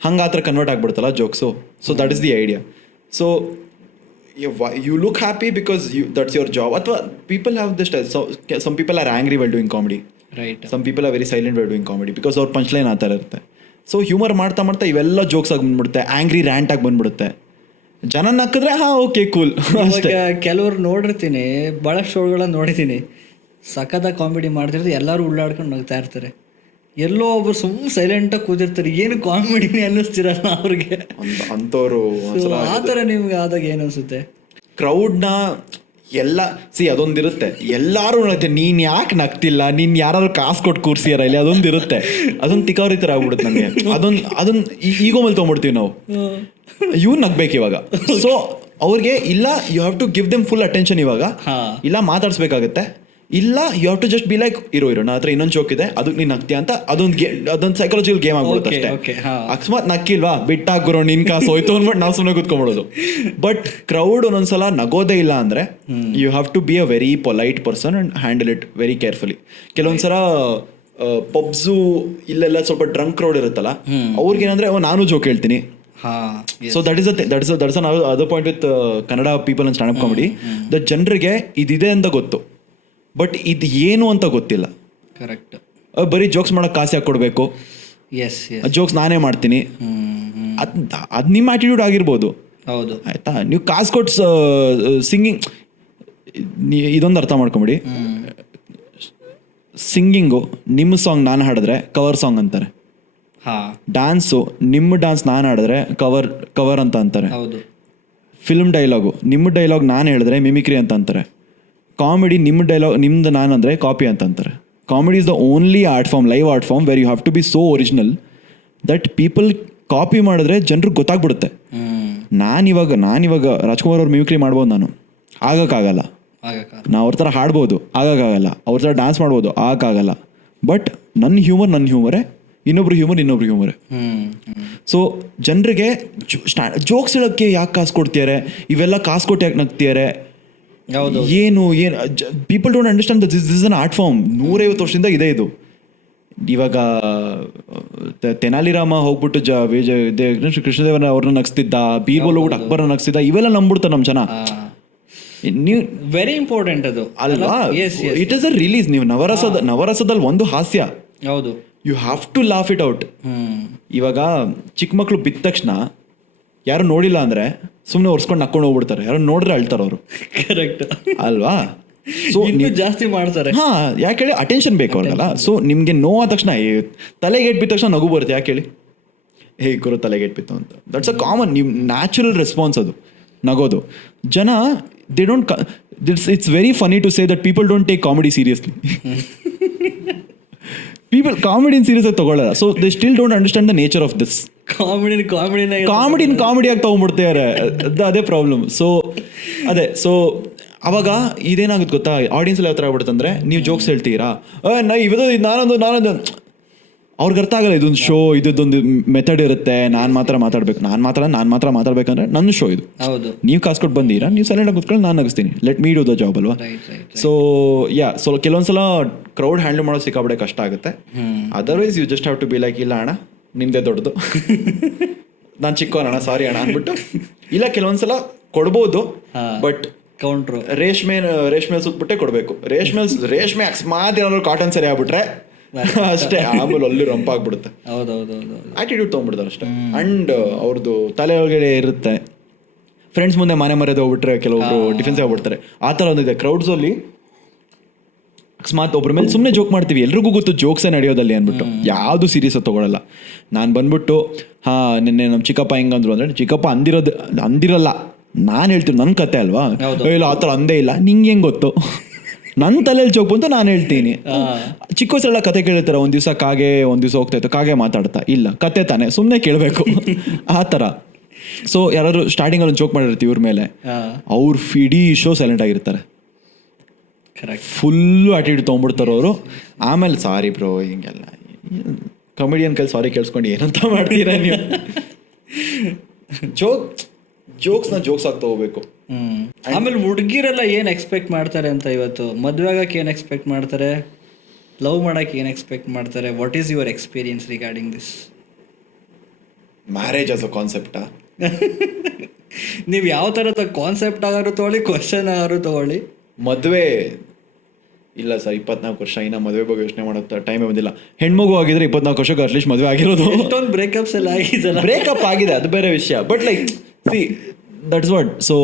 ಹಂಗೆ ಆ ಥರ ಕನ್ವರ್ಟ್ ಆಗಿಬಿಡ್ತಲ್ಲ jokes. So that is the idea. So you look happy because that's your job. ಅಥವಾ people have this, some people are angry well doing comedy, right. Some people are very silent well doing comedy because ಅವ್ರ punchline ಆ ಥರ ಇರುತ್ತೆ. So humour ಮಾಡ್ತಾ ಇವೆಲ್ಲ jokes ಆಗಿ ಬಂದ್ಬಿಡುತ್ತೆ, angry rant ಆಗಿ ಬಂದ್ಬಿಡುತ್ತೆ. ಜನ ಹಾಕಿದ್ರೆ ಓಕೆ ಕೂಲ್. ಕೆಲವ್ರು ನೋಡಿರ್ತೀನಿ, ಭಾಳ ಶೋಗಳನ್ನ ನೋಡಿದ್ದೀನಿ, ಸಖತ್ತಾಗಿ ಕಾಮಿಡಿ ಮಾಡ್ತಿರ್ತಾರೆ, ಎಲ್ಲರೂ ಉಳ್ಳಾಡ್ಕೊಂಡು ನಗ್ತಾ ಇರ್ತಾರೆ. ಎಲ್ಲೋ ಒಬ್ರು ಸುಮ್ಮನೆ ಸೈಲೆಂಟಾಗಿ ಕೂತಿರ್ತಾರೆ, ಏನು ಕಾಮಿಡಿನೇ ಅನ್ನಿಸ್ತಿರಲ್ಲ ಅವ್ರಿಗೆ ಅಂಥವ್ರು. ಆ ಥರ ನಿಮ್ಗೆ ಆದಾಗ ಏನು ಅನಿಸುತ್ತೆ? ಕ್ರೌಡ್ನ ಎಲ್ಲ ಅದೊಂದಿರುತ್ತೆ. ಎಲ್ಲರೂ ನಗ್ತಾರೆ, ನೀನ್ ಯಾಕೆ ನಗ್ತಿಲ್ಲ, ನೀನ್ ಯಾರು ಕಾಸು ಕೊಟ್ಟು ಕೂರ್ಸಿಯಾರ ಇಲ್ಲಿ, ಅದೊಂದಿರುತ್ತೆ. ಅದೊಂದು ತಿಕಾರಿ ಥರ ಆಗ್ಬಿಡುತ್ತೆ ನನಗೆ. ಅದೊಂದು ಈಗೋ ಮೇಲೆ ತೊಗೊಂಡ್ಬಿಡ್ತೀವಿ ನಾವು. ಇವ್ನು ನಗ್ಬೇಕು ಇವಾಗ. ಸೊ ಅವ್ರಿಗೆ ಇಲ್ಲ, you have to give them full attention ಇವಾಗ. ಇಲ್ಲ ಮಾತಾಡ್ಸ್ಬೇಕಾಗತ್ತೆ, ಇಲ್ಲ you have to just be like ಇರೋ ನನ್ನ ಹತ್ರ ಇನ್ನೊಂದು ಜೋಕ್ ಇದೆ, ಅದಕ್ಕೆ ನೀನು ನಗ್ತೀಯ ಅಂತ. ಅದೊಂದು ಸೈಕಾಲಜಿಕಲ್ ಗೇಮ್ ಆಗ್ಬಿಡುತ್ತೆ ಅಷ್ಟೇ. ಅಕಸ್ಮಾತ್ ನಕ್ಕಿಲ್ವಾ, ಬಿಟ್ಟಾಗುರೋ ನಿನ್ ಕಾಸು ಹೋಯ್ತು ಅಂದ್ಬಿಟ್ಟು ನಾವು ಸುಮ್ಮನೆ ಕೂತ್ಕೊಂಡ್ಬಿಡೋದು. ಬಟ್ ಕ್ರೌಡ್ ಒಂದೊಂದ್ಸಲ ನಗೋದೇ ಇಲ್ಲ ಅಂದ್ರೆ you have to be a very polite person and handle it very carefully. ಕೆಲವೊಂದ್ಸಲ ಪಬ್ಸು ಇಲ್ಲೆಲ್ಲ ಸ್ವಲ್ಪ ಡ್ರಂಕ್ ಕ್ರೌಡ್ ಇರುತ್ತಲ್ಲ, ಅವ್ರಿಗೇನಂದ್ರೆ ನಾನು ಜೋಕ್ ಹೇಳ್ತೀನಿ. So that is other point with Kannada people and stand up comedy. The ಜನರಿಗೆ ಇದಿದೆ ಅಂತ ಗೊತ್ತು, ಬಟ್ ಇದು ಏನು ಅಂತ ಗೊತ್ತಿಲ್ಲ. ಕರೆಕ್ಟ್. ಬರೀ ಜೋಕ್ಸ್ ಮಾಡೋಕೆ ಕಾಸು ಯಾಕೆ ಕೊಡಬೇಕು, ಜೋಕ್ಸ್ ನಾನೇ ಮಾಡ್ತೀನಿ, ಅದು ನಿಮ್ಮ ಆಟಿಟ್ಯೂಡ್ ಆಗಿರ್ಬೋದು. ಹೌದು, ಆಯ್ತಾ. ನೀವು ಕಾಸು ಕೊಟ್ಟು ಸಿಂಗಿಂಗ್, ಇದೊಂದು ಅರ್ಥ ಮಾಡ್ಕೊಂಬಿಡಿ, ಸಿಂಗಿಂಗು ನಿಮ್ಮ ಸಾಂಗ್ ನಾನು ಹಾಡಿದ್ರೆ ಕವರ್ ಸಾಂಗ್ ಅಂತಾರೆ. ಡ್ಯಾನ್ಸು ನಿಮ್ಮ ಡ್ಯಾನ್ಸ್ ನಾನು ಹಾಡಿದ್ರೆ ಕವರ್ ಅಂತ ಅಂತಾರೆ. ಫಿಲ್ಮ್ ಡೈಲಾಗು ನಿಮ್ಮ ಡೈಲಾಗ್ ನಾನು ಹೇಳಿದ್ರೆ ಮಿಮಿಕ್ರಿ ಅಂತ ಅಂತಾರೆ. ಕಾಮಿಡಿ ನಿಮ್ಮ ಡೈಲಾಗ್ ನಿಮ್ದು ನಾನು ಅಂದರೆ ಕಾಪಿ ಅಂತ ಅಂತಾರೆ. Comedy is the only art form, live art form where you have to be so original that people copy ಮಾಡಿದ್ರೆ ಜನರಿಗೆ ಗೊತ್ತಾಗ್ಬಿಡುತ್ತೆ. ನಾನಿವಾಗ ರಾಜ್ಕುಮಾರ್ ಅವ್ರ ಮಿಮಿಕ್ರಿ ಮಾಡ್ಬೋದು, ನಾನು ಆಗೋಕ್ಕಾಗಲ್ಲ. ನಾವು ಅವ್ರ ಥರ ಹಾಡ್ಬೋದು, ಆಗೋಕ್ಕಾಗಲ್ಲ. ಅವ್ರ ಥರ ಡ್ಯಾನ್ಸ್ ಮಾಡ್ಬೋದು, ಆಗೋಕ್ಕಾಗಲ್ಲ. ಬಟ್ ನನ್ನ ಹ್ಯೂಮರೇ, ಇನ್ನೊಬ್ರು ಹ್ಯೂಮರೇ. ಸೊ ಜನರಿಗೆ ಜೋಕ್ಸ್ ಹೇಳೋಕ್ಕೆ ಯಾಕೆ ಕಾಸು ಕೊಡ್ತಿದ್ದಾರೆ, ಇವೆಲ್ಲ ಕಾಸು ಕೊಟ್ಟು ಯಾಕೆ ನಗ್ತಿದ್ದಾರೆ, ಏನು people don't understand this is an art form. 150 ವರ್ಷದಿಂದ ಇದೆ ಇದು. ಇವಾಗ ತೆನಾಲಿರಾಮ ಹೋಗ್ಬಿಟ್ಟು ಕೃಷ್ಣದೇವನ ಅವ್ರನ್ನ ನಗಿಸ್ತಿದ್ದ, ಬೀರ್ಬಲ್ ಹೋಗ್ಬಿಟ್ಟು ಅಕ್ಬರ್ನ ನಗಿಸ್ತಿದ್ದ, ಇವೆಲ್ಲ ನಂಬಿಡ್ತಾರೆ ನಮ್ಮ ಜನ. ನೀವು ವೆರಿ ಇಂಪಾರ್ಟೆಂಟ್ ಅದು ಅಲ್ವಾ. It is a release. ನೀವು ನವರಸದಲ್ಲಿ ಒಂದು ಹಾಸ್ಯ, ಹೌದು, you have to laugh it out. ಇವಾಗ ಚಿಕ್ಕ ಮಕ್ಳು ಬಿದ್ದ ತಕ್ಷಣ ಯಾರು ನೋಡಿಲ್ಲ ಅಂದ್ರೆ ಸುಮ್ಮನೆ ಒರ್ಸ್ಕೊಂಡು ನಕ್ಕೊಂಡು ಹೋಗ್ಬಿಡ್ತಾರೆ, ಯಾರು ನೋಡಿದ್ರೆ ಅಳ್ತಾರೆ ಅವರು. ಕರೆಕ್ಟ್ ಅಲ್ವಾ. ಸೊ ನೀವು ಜಾಸ್ತಿ ಮಾಡ್ತಾರೆ. ಯಾಕೆ ಹೇಳಿ, ಅಟೆನ್ಷನ್ ಬೇಕು ಅವ್ರಿಗಲ್ಲ. ಸೊ ನಿಮ್ಗೆ ನೋವಾದ ತಕ್ಷಣ, ತಲೆಗೆ ಏಟ್ ಬಿದ್ದ ತಕ್ಷಣ ನಗು ಬರುತ್ತೆ. ಯಾಕೆ ಹೇಳಿ, ಗುರು ತಲೆಗೆ ಏಟ್ ಬಿತ್ತು ಅಂತ. ದಟ್ಸ್ ಅ ಕಾಮನ್, ನೀವು ನ್ಯಾಚುರಲ್ ರೆಸ್ಪಾನ್ಸ್ ಅದು, ನಗೋದು. ಜನ they don't, it's very funny to say that people don't take comedy seriously. People ಕಾಮಿಡಿನ ಸೀರಿಯಸ್ ಆಗಿ ತಗೊಳ್ಳಲ್ಲ. So they still don't understand the nature of this. ಕಾಮಿಡಿಯಾಗಿ ತಗೊಂಡ್ಬಿಡ್ತಾರೆ, ಅದೇ ಪ್ರಾಬ್ಲಮ್. ಸೊ ಅವಾಗ ಇದೇನಾಗುತ್ತೆ ಗೊತ್ತಾ, ಆಡಿಯನ್ಸ್ ಯಾವ ಥರ ಆಗ್ಬಿಡುತ್ತೆ ಅಂದರೆ, ನೀವು ಜೋಕ್ಸ್ ಹೇಳ್ತೀರಾ, ನಾನೊಂದು ಅವ್ರಿಗೆ ಅರ್ಥ ಆಗಲ್ಲ. ಇದೊಂದು ಶೋ, ಇದೊಂದು ಮೆಥಡ್ ಇರುತ್ತೆ, ನಾನು ಮಾತ್ರ ಮಾತಾಡ್ಬೇಕಂದ್ರೆ ನನ್ನ ಶೋ ಇದು. ನೀವು ಕಾಸು ಕೊಟ್ಟು ಬಂದೀರಾ, ನೀವು ಸೈಲೆಂಟಾಗಿ ಕೂತ್ಕೊಂಡು ನಾನು ನಗಿಸ್ತೀನಿ, let me do the job ಅಲ್ವಾ. ಸೊ ಕೆಲವೊಂದ್ಸಲ ಕ್ರೌಡ್ ಹ್ಯಾಂಡಲ್ ಮಾಡೋದು ಸಿಕ್ಕಾಬಿಡೆ ಕಷ್ಟ ಆಗುತ್ತೆ. Otherwise you just have to be like, ಇಲ್ಲ ಅಣ್ಣ ನಿಮ್ದೇ ದೊಡ್ಡದು, ನಾನು ಚಿಕ್ಕವನಣ್ಣ, ಸಾರಿ ಅಣ್ಣ ಅಂದ್ಬಿಟ್ಟು. ಇಲ್ಲ ಕೆಲವೊಂದ್ಸಲ ಕೊಡ್ಬೋದು, ಬಟ್ ಕೌಂಟ್ರು ರೇಷ್ಮೆ ಸುತ್ಬಿಟ್ಟೆ ಕೊಡಬೇಕು. ರೇಷ್ಮೆ ಅಕಸ್ಮಾತ್ ಏನಾದ್ರು ಕಾಟನ್ ಸರಿ ಆಗ್ಬಿಟ್ರೆ ಅಷ್ಟೇ, ಆಮೇಲೆ ಅಲ್ಲಿ ರಂಪಾಗ್ಬಿಡುತ್ತೆ. ಆಟಿಟ್ಯೂಡ್ ತೊಗೊಂಡ್ಬಿಡ್ತಾರೆ ಅಷ್ಟೇ. ಅಂಡ್ ಅವ್ರದ್ದು ತಲೆ ಒಳಗಡೆ ಇರುತ್ತೆ. ಫ್ರೆಂಡ್ಸ್ ಮುಂದೆ ಮನೆ ಮರ್ಯಾದೆ ಹೋಗ್ಬಿಟ್ರೆ ಕೆಲವೊಬ್ರು ಡಿಫೆನ್ಸ್ ಆಗ್ಬಿಡ್ತಾರೆ. ಆ ಥರ ಒಂದಿದೆ ಕ್ರೌಡ್ಸಲ್ಲಿ. ಅಕಸ್ಮಾತ್ ಒಬ್ಬರ ಮೇಲೆ ಸುಮ್ಮನೆ ಜೋಕ್ ಮಾಡ್ತೀವಿ, ಎಲ್ರಿಗೂ ಗೊತ್ತು ಜೋಕ್ಸೇ ನಡೆಯೋದಲ್ಲಿ ಅಂದ್ಬಿಟ್ಟು, ಯಾವುದು ಸೀರಿಯಸ್ ಆಗಿ ತೊಗೊಳಲ್ಲ. ನಾನು ಬಂದ್ಬಿಟ್ಟು ನಿನ್ನೆ ನಮ್ಮ ಚಿಕ್ಕಪ್ಪ ಹೆಂಗಂದ್ರು ಅಂದರೆ, ಚಿಕ್ಕಪ್ಪ ಅಂದಿರಲ್ಲ, ನಾನು ಹೇಳ್ತೀನಿ, ನನ್ನ ಕತೆ ಅಲ್ವಾ, ಇಲ್ಲ ಆ ಥರ ಅಂದೇ ಇಲ್ಲ, ನಿಂಗೆ ಹೆಂಗೆ ಗೊತ್ತು, ನನ್ನ ತಲೆಯಲ್ಲಿ ಜೋಕ್ ಬಂತು ನಾನು ಹೇಳ್ತೀನಿ. ಚಿಕ್ಕ ವಯಸ್ಸೆಲ್ಲ ಕತೆ ಕೇಳಿರ್ತಾರೆ, ಒಂದು ದಿವಸ ಕಾಗೆ ಒಂದು ದಿವಸ ಹೋಗ್ತಾ ಇತ್ತು, ಕಾಗೆ ಮಾತಾಡ್ತಾ ಇಲ್ಲ, ಕತೆ ತಾನೆ, ಸುಮ್ಮನೆ ಕೇಳಬೇಕು ಆ ಥರ. ಸೊ ಯಾರಾದ್ರು ಸ್ಟಾರ್ಟಿಂಗಲ್ಲಿ ಒಂದು ಜೋಕ್ ಮಾಡಿರ್ತೀವಿ ಇವ್ರ ಮೇಲೆ, ಅವ್ರು ಇಡೀ ಶೋ ಸೈಲೆಂಟ್ ಆಗಿರ್ತಾರೆ, ಫುಲ್ಲು ಆಟಿಟ್ಯೂಡ್ ತೊಗೊಂಡ್ಬಿಡ್ತಾರೆ ಅವರು. ಆಮೇಲೆ ಸಾರಿ ಬ್ರೋ ಹಿಂಗೆಲ್ಲ ಕಾಮಿಡಿಯನ್ ಕೈಲಿ ಸಾರಿ ಕೇಳಿಸ್ಕೊಂಡು ಏನಂತ ಮಾಡ್ತೀರಾ ನೀವು. ಜೋಕ್ಸ್ನ ಜೋಕ್ಸ್ ಆಗ್ತಾ ಹೋಗ್ಬೇಕು. ಆಮೇಲೆ ಹುಡುಗಿರೆಲ್ಲ ಏನು ಎಕ್ಸ್ಪೆಕ್ಟ್ ಮಾಡ್ತಾರೆ ಅಂತ, ಇವತ್ತು ಮದುವೆ ಆಗಕ್ಕೆ ಏನು ಎಕ್ಸ್ಪೆಕ್ಟ್ ಮಾಡ್ತಾರೆ, ಲವ್ ಮಾಡೋಕ್ಕೆ ಏನು ಎಕ್ಸ್ಪೆಕ್ಟ್ ಮಾಡ್ತಾರೆ. What is your experience regarding this? Marriage as a ಕಾನ್ಸೆಪ್ಟಾ? ನೀವು ಯಾವ ಥರದ ಕಾನ್ಸೆಪ್ಟ್ ಆಗಾರು ತೊಗೊಳ್ಳಿ, ಕ್ವಶನ್ ಆಗಾರು ತೊಗೊಳ್ಳಿ. ಮದುವೆ ಇಲ್ಲ ಸರ್, 24 ವರ್ಷ ಇನ್ನ ಮದುವೆ ಬಗ್ಗೆ ಯೋಚನೆ ಮಾಡೋ ಟೈಮೇ ಬಂದಿಲ್ಲ. ಹೆಣ್ಮಗು ಆಗಿದ್ರೆ 24 ವರ್ಷಕ್ಕೆ ಅಟ್ಲೀಸ್ಟ್ ಮದುವೆ ಆಗಿರೋದು. ಎಷ್ಟೊಂದು ಬ್ರೇಕಪ್ಸ್ ಎಲ್ಲ ಆಗಿದೆಲ್ಲ. ಬ್ರೇಕಪ್ ಆಗಿದೆ, ಅದು ಬೇರೆ ವಿಷಯ. But like see that's what. So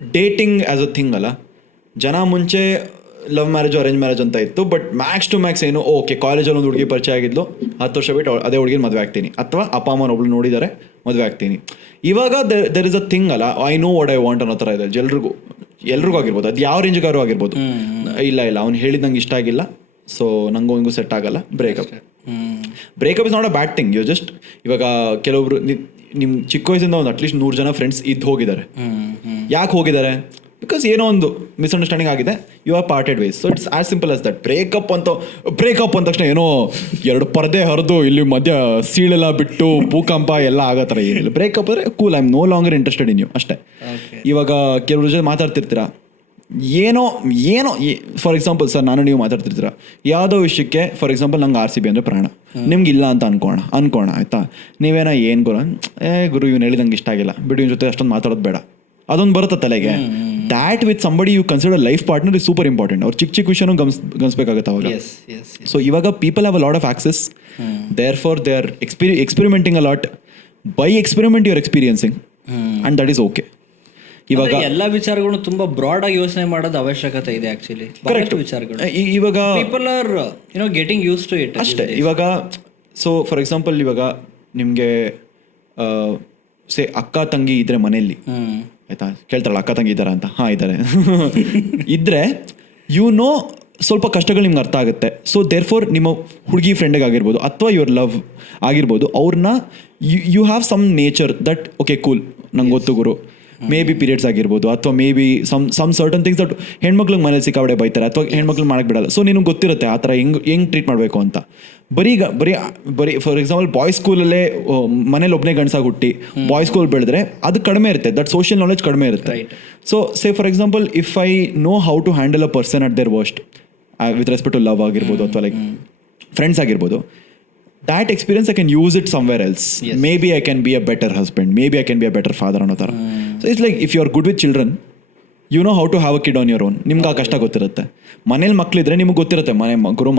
dating as a thing ಅಲ್ಲ, ಜನ ಮುಂಚೆ ಲವ್ ಮ್ಯಾರೇಜ್ ಅರೇಂಜ್ ಮ್ಯಾರೇಜ್ ಅಂತ ಇತ್ತು. ಬಟ್ ಮ್ಯಾಕ್ಸ್ ಟು ಮ್ಯಾಕ್ಸ್ ಏನು, ಓಕೆ ಕಾಲೇಜಲ್ಲಿ ಒಂದು ಹುಡುಗಿ ಪರಿಚಯ ಆಗಿದ್ಲು, 10 ವರ್ಷ ಬಿಟ್ಟು ಅದೇ ಹುಡುಗಿನ ಮದುವೆ ಆಗ್ತೀನಿ, ಅಥವಾ ಅಪ್ಪ ಅಮ್ಮನ ಒಬ್ಳು ನೋಡಿದ್ದಾರೆ ಮದುವೆ ಆಗ್ತೀನಿ. ಇವಾಗ ದೆರ್ ಇಸ್ ಅ ಥಿಂಗ್ ಅಲ್ಲ, I know what I want ಅನ್ನೋ ಥರ ಇದೆ ಎಲ್ರಿಗೂ. ಎಲ್ರಿಗೂ ಆಗಿರ್ಬೋದು, ಅದು ಯಾವ ರೇಂಜ್ಗಾರು ಆಗಿರ್ಬೋದು. ಇಲ್ಲ ಅವ್ನು ಹೇಳಿದ ನಂಗೆ ಇಷ್ಟ ಆಗಿಲ್ಲ, ಸೊ ನಂಗೂ ಹಿಂಗೂ ಸೆಟ್ ಆಗಲ್ಲ, breakup is not a bad thing. You just ಇವಾಗ ಕೆಲವೊಬ್ರು ನಿಮ್ಮ ಚಿಕ್ಕ ವಯಸ್ಸಿಂದ ಒಂದು ಅಟ್ಲೀಸ್ಟ್ 100 ಜನ ಫ್ರೆಂಡ್ಸ್ ಇದ್ದು ಹೋಗಿದ್ದಾರೆ. ಯಾಕೆ ಹೋಗಿದ್ದಾರೆ? ಬಿಕಾಸ್ ಏನೋ ಒಂದು ಮಿಸ್ಅಂಡರ್ಸ್ಟ್ಯಾಂಡಿಂಗ್ ಆಗಿದೆ, you are parted ways. So it's as simple as that. Breakup ಅಂದ ತಕ್ಷಣ ಏನೋ 2 ಪರದೆ ಹರಿದು ಇಲ್ಲಿ ಮಧ್ಯ ಸೀಳೆಲ್ಲ ಬಿಟ್ಟು ಭೂಕಂಪ ಎಲ್ಲ ಆಗೋ ಥರ ಏನಿಲ್ಲ. ಬ್ರೇಕಪ್ ಅಂದರೆ cool, I am no longer interested in you ಅಷ್ಟೇ. ಇವಾಗ ಕೆಲವ್ರ ಜೊತೆ ಮಾತಾಡ್ತಿರ್ತೀರಾ, ಏನೋ ಫಾರ್ ಎಕ್ಸಾಂಪಲ್ ಸರ್, ನಾನು ನೀವು ಮಾತಾಡ್ತಿರ್ತೀರ ಯಾವುದೋ ವಿಷಯಕ್ಕೆ. ಫಾರ್ ಎಕ್ಸಾಂಪಲ್ ನಂಗೆ RCB ಅಂದರೆ ಪ್ರಾಣ, ನಿಮ್ಗೆ ಇಲ್ಲ ಅಂತ ಅನ್ಕೋಣ ಆಯಿತಾ. ನೀವೇನ ಏನು ಗುರು ಇವ್ನು ಹೇಳಿದಂಗೆ ಇಷ್ಟ ಆಗಿಲ್ಲ ಬಿಡು, ಇವ್ನ ಜೊತೆ ಅಷ್ಟೊಂದು ಮಾತಾಡೋದು ಬೇಡ, ಅದೊಂದು ಬರುತ್ತೆ ತಲೆಗೆ. That with somebody you consider life partner is super important. ಅವ್ರು ಚಿಕ್ಕ ವಿಷಯನೂ ಗಮನಿಸ್ಬೇಕಾಗತ್ತೆ ಅವಾಗ. ಸೊ ಇವಾಗ people have a lot of access, therefore they are experimenting a lot. By experiment you are experiencing and that is okay. ಇವಾಗ ಎಲ್ಲ ವಿಚಾರಗಳು ತುಂಬಾ ಬ್ರಾಡ್ ಆಗಿ ಯೋಚನೆ ಮಾಡೋದು ಅವಶ್ಯಕತೆ ಇದೆ ಆಕ್ಚುಲಿ. ಕರೆಕ್ಟ್ ವಿಚಾರಗಳು ಇವಾಗ people are getting use to it ಅಷ್ಟೇ. ಇವಾಗ ಸೊ ಫಾರ್ ಎಕ್ಸಾಂಪಲ್ ಇವಾಗ ನಿಮಗೆ ಅಕ್ಕ ತಂಗಿ ಇದ್ರೆ ಮನೆಯಲ್ಲಿ ಆಯ್ತಾ, ಕೇಳ್ತಾರಲ್ಲ ಅಕ್ಕ ತಂಗಿ ಇದ್ದಾರಾ ಅಂತ. ಇದ್ದಾರೆ ಇದ್ರೆ ಸ್ವಲ್ಪ ಕಷ್ಟಗಳು ನಿಮ್ಗೆ ಅರ್ಥ ಆಗುತ್ತೆ. ಸೊ ದೇರ್ ಫೋರ್ ನಿಮ್ಮ ಹುಡುಗಿ ಫ್ರೆಂಡಿಗೆ ಆಗಿರ್ಬೋದು ಅಥವಾ ಯುವರ್ ಲವ್ ಆಗಿರ್ಬೋದು, ಅವ್ರನ್ನ you have some nature that okay cool, ನಂಗೆ ಗೊತ್ತು ಗುರು, ಮೇ ಬಿ ಪೀರಿಯಡ್ಸ್ ಆಗಿರ್ಬೋದು ಅಥವಾ maybe some certain things that ಹೆಣ್ಮಕ್ಳಿಗೆ ಮನೇಲಿ ಸಿಕ್ಕಾಬಡೆ ಬೈತಾರೆ ಅಥವಾ ಹೆಣ್ಮಕ್ಳು ಮಾಡಕ್ಕೆ ಬಿಡಲ್ಲ. ಸೊ ನಿನಗೆ ಗೊತ್ತಿರುತ್ತೆ ಆ ಥರ ಹೆಂಗೆ ಟ್ರೀಟ್ ಮಾಡಬೇಕು ಅಂತ. ಬರೀ ಫಾರ್ ಎಕ್ಸಾಂಪಲ್ ಬಾಯ್ಸ್ ಸ್ಕೂಲಲ್ಲೇ ಮನೇಲಿ ಒಬ್ಬನೇ ಗಂಡಸಾಗಿ ಹುಟ್ಟಿ ಬಾಯ್ಸ್ ಸ್ಕೂಲ್ ಬೆಳೆದ್ರೆ ಅದು ಕಡಿಮೆ ಇರುತ್ತೆ, ದಟ್ ಸೋಷಿಯಲ್ ನಾಲೆಜ್ ಕಡಿಮೆ ಇರುತ್ತೆ. So say for example if I know how to handle a person at their worst with respect to love ಆಗಿರ್ಬೋದು ಅಥವಾ ಲೈಕ್ ಫ್ರೆಂಡ್ಸ್ ಆಗಿರ್ಬೋದು, that experience I can use it somewhere else. Yes. Maybe I can be a better husband, maybe I can be a better father ಅನ್ನೋ ಥರ. So it's like if you are good with children, you know how to have a kid on your own. ನಿಮ್ಗೆ ಆ ಕಷ್ಟ ಗೊತ್ತಿರುತ್ತೆ. ಮನೇಲಿ ಮಕ್ಕಳಿದ್ರೆ ನಿಮ್ಗೆ ಗೊತ್ತಿರುತ್ತೆ,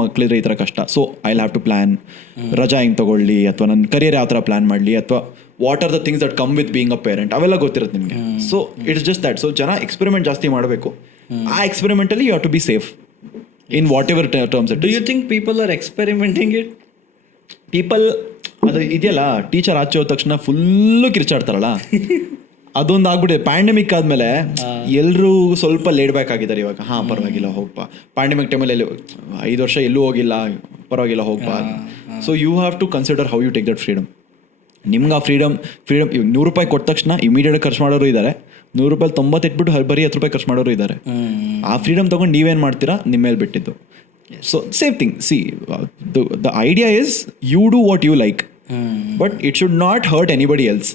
ಮಕ್ಕಳಿದ್ರೆ ಈ ಥರ ಕಷ್ಟ. So I have to plan, ರಜಾ ಹೆಂಗೆ ತೊಗೊಳ್ಳಿ ಅಥವಾ ನನ್ನ ಕರಿಯರ್ ಯಾವ ಥರ ಪ್ಲ್ಯಾನ್ ಮಾಡಲಿ ಅಥವಾ what are the things that come with being a parent, ಅವೆಲ್ಲ ಗೊತ್ತಿರುತ್ತೆ ನಿಮಗೆ. So it's just that. So ಜನ ಎಕ್ಸ್ಪೆರಿಮೆಂಟ್ ಜಾಸ್ತಿ ಮಾಡಬೇಕು. ಆ ಎಕ್ಸ್ಪೆರಿಮೆಂಟಲ್ಲಿ you have to be safe in whatever terms it. Do you think people are experimenting it? People ಅದು ಇದೆಯಲ್ಲ, ಟೀಚರ್ ಆಚೆ ಹೋದ ತಕ್ಷಣ ಫುಲ್ಲು ಕಿರ್ಚಾಡ್ತಾರಲ್ಲ, ಅದೊಂದು ಆಗ್ಬಿಟ್ಟಿದೆ. ಪ್ಯಾಂಡಮಿಕ್ ಆದಮೇಲೆ ಎಲ್ಲರೂ ಸ್ವಲ್ಪ ಲೇಡ್ ಬ್ಯಾಕ್ ಆಗಿದ್ದಾರೆ ಇವಾಗ. ಪರವಾಗಿಲ್ಲ ಹೋಗ್ಬಾ, ಪ್ಯಾಂಡಮಿಕ್ ಟೈಮಲ್ಲಿ 5 ವರ್ಷ ಎಲ್ಲೂ ಹೋಗಿಲ್ಲ, ಪರವಾಗಿಲ್ಲ ಹೋಗ್ಬಾ. So you have to consider how you take that freedom. ನಿಮ್ಗೆ ಆ ಫ್ರೀಡಮ್ ಇವಾಗ ₹100 ಕೊಟ್ಟ ತಕ್ಷಣ ಇಮಿಡಿಯೇಟ್ ಖರ್ಚು ಮಾಡೋರು ಇದ್ದಾರೆ, ₹100 90 ಇಟ್ಬಿಟ್ಟು ಬರೀ ₹10 ಖರ್ಚು ಮಾಡೋರು ಇದ್ದಾರೆ. ಆ ಫ್ರೀಡಮ್ ತೊಗೊಂಡು ನೀವೇನು ಮಾಡ್ತೀರಾ ನಿಮ್ಮ ಮೇಲೆ ಬಿಟ್ಟಿದ್ದು. So same thing, see, the idea is you do what you like, but it should not hurt anybody else.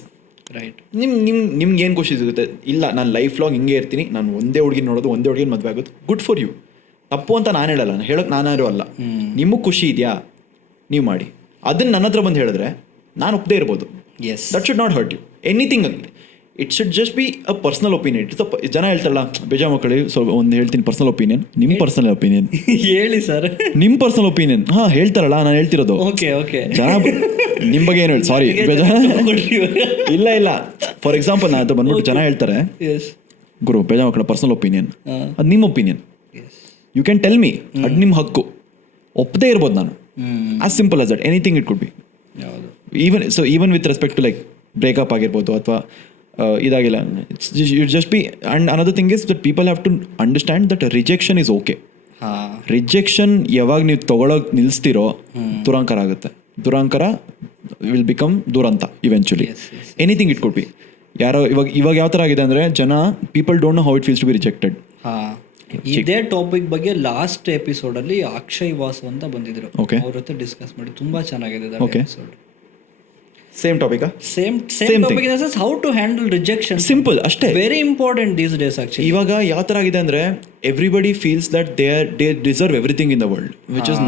Right. ನಿಮ್ಗೆ ಏನು ಖುಷಿ ಸಿಗುತ್ತೆ? ಇಲ್ಲ ನಾನು ಲೈಫ್ ಲಾಂಗ್ ಹಿಂಗೆ ಇರ್ತೀನಿ, ನಾನು ಒಂದೇ ಹುಡುಗಿ ನೋಡೋದು, ಒಂದೇ ಹುಡುಗಿನ ಮದುವೆ ಆಗೋದು, ಗುಡ್ ಫಾರ್ ಯು. ತಪ್ಪು ಅಂತ ನಾನು ಹೇಳಲ್ಲ, ಹೇಳೋಕ್ಕೆ ನಾನಾರು ಅಲ್ಲ. ನಿಮಗೆ ಖುಷಿ ಇದೆಯಾ ನೀವು ಮಾಡಿ. ಅದನ್ನು ನನ್ನ ಹತ್ರ ಬಂದು ಹೇಳಿದ್ರೆ ನಾನು ಒಪ್ಪದೇ ಇರ್ಬೋದು. That should not hurt you anything. It should just be a personal opinion. ಜನ ಹೇಳ್ತಾರಲ್ಲ ಬೇಜಾ ಮಕ್ಕಳು, ಸ್ವಲ್ಪ ಒಂದು ಹೇಳ್ತೀನಿ ಪರ್ಸನಲ್ ಒಪಿನಿಯನ್. ನಿಮ್ಮ ಪರ್ಸನಲ್ ಒಪಿನಿಯನ್ ಹೇಳಿ ಸರ್. ನಿಮ್ಮ ಪರ್ಸನಲ್ ಒಪಿನಿಯನ್ ಹೇಳ್ತಾರಲ್ಲ, ನಾನು ಹೇಳ್ತಿರೋದು ಜನ ನಿಮ್ಮ ಬಗ್ಗೆ ಏನು ಹೇಳಿ. ಸಾರಿ ಬೇಜಾ ಇಲ್ಲ. ಫಾರ್ ಎಕ್ಸಾಂಪಲ್ ನಾನು ಬಂದ್ಬಿಟ್ಟು ಜನ ಹೇಳ್ತಾರೆ ಗುರು ಬೇಜಾ ಮಕ್ಕಳ ಪರ್ಸನಲ್ ಒಪಿನಿಯನ್, ಅದು ನಿಮ್ಮ opinion, you can tell me, ಅದು ನಿಮ್ಮ ಹಕ್ಕು. ಒಪ್ಪದೇ ಇರ್ಬೋದು ನಾನು, as simple as that. Anything it could be. Even with respect to like breakup ಆಗಿರ್ಬೋದು ಅಥವಾ ಇದಾಗಿಲ್ಲ, it just be. And another thing is that people have to understand that rejection is okay. Rejection ಯಾವಾಗ ನೀವು ತೊಗೊಳೋಕೆ ನಿಲ್ಲಿಸ್ತಿರೋ ದುರಂಕಾರ ಆಗುತ್ತೆ. ದುರಂಕಾರ ವಿಲ್ ಬಿಕಮ್ ದುರಂತ eventually. Anything it could be. ಯಾರೋ ಇವಾಗ ಯಾವ ಥರ ಆಗಿದೆ ಅಂದರೆ ಜನ people don't know how it feels to be rejected. ಇದೇ ಟಾಪಿಕ್ ಬಗ್ಗೆ ಲಾಸ್ಟ್ ಎಪಿಸೋಡಲ್ಲಿ ಅಕ್ಷಯ್ ವಾಸು ಅಂತ ಬಂದಿದ್ರು, ಅವ್ರ ಜೊತೆ ಡಿಸ್ಕಸ್ ಮಾಡಿ ತುಂಬಾ ಚೆನ್ನಾಗಿದೆ episode. Same topic in the sense how to handle rejection. Simple ಅಷ್ಟೇ. Very important these days actually. ಇವಾಗ ಯಾವ ಥರ ಆಗಿದೆ ಅಂದರೆ everybody feels that they deserve everything in the world, which is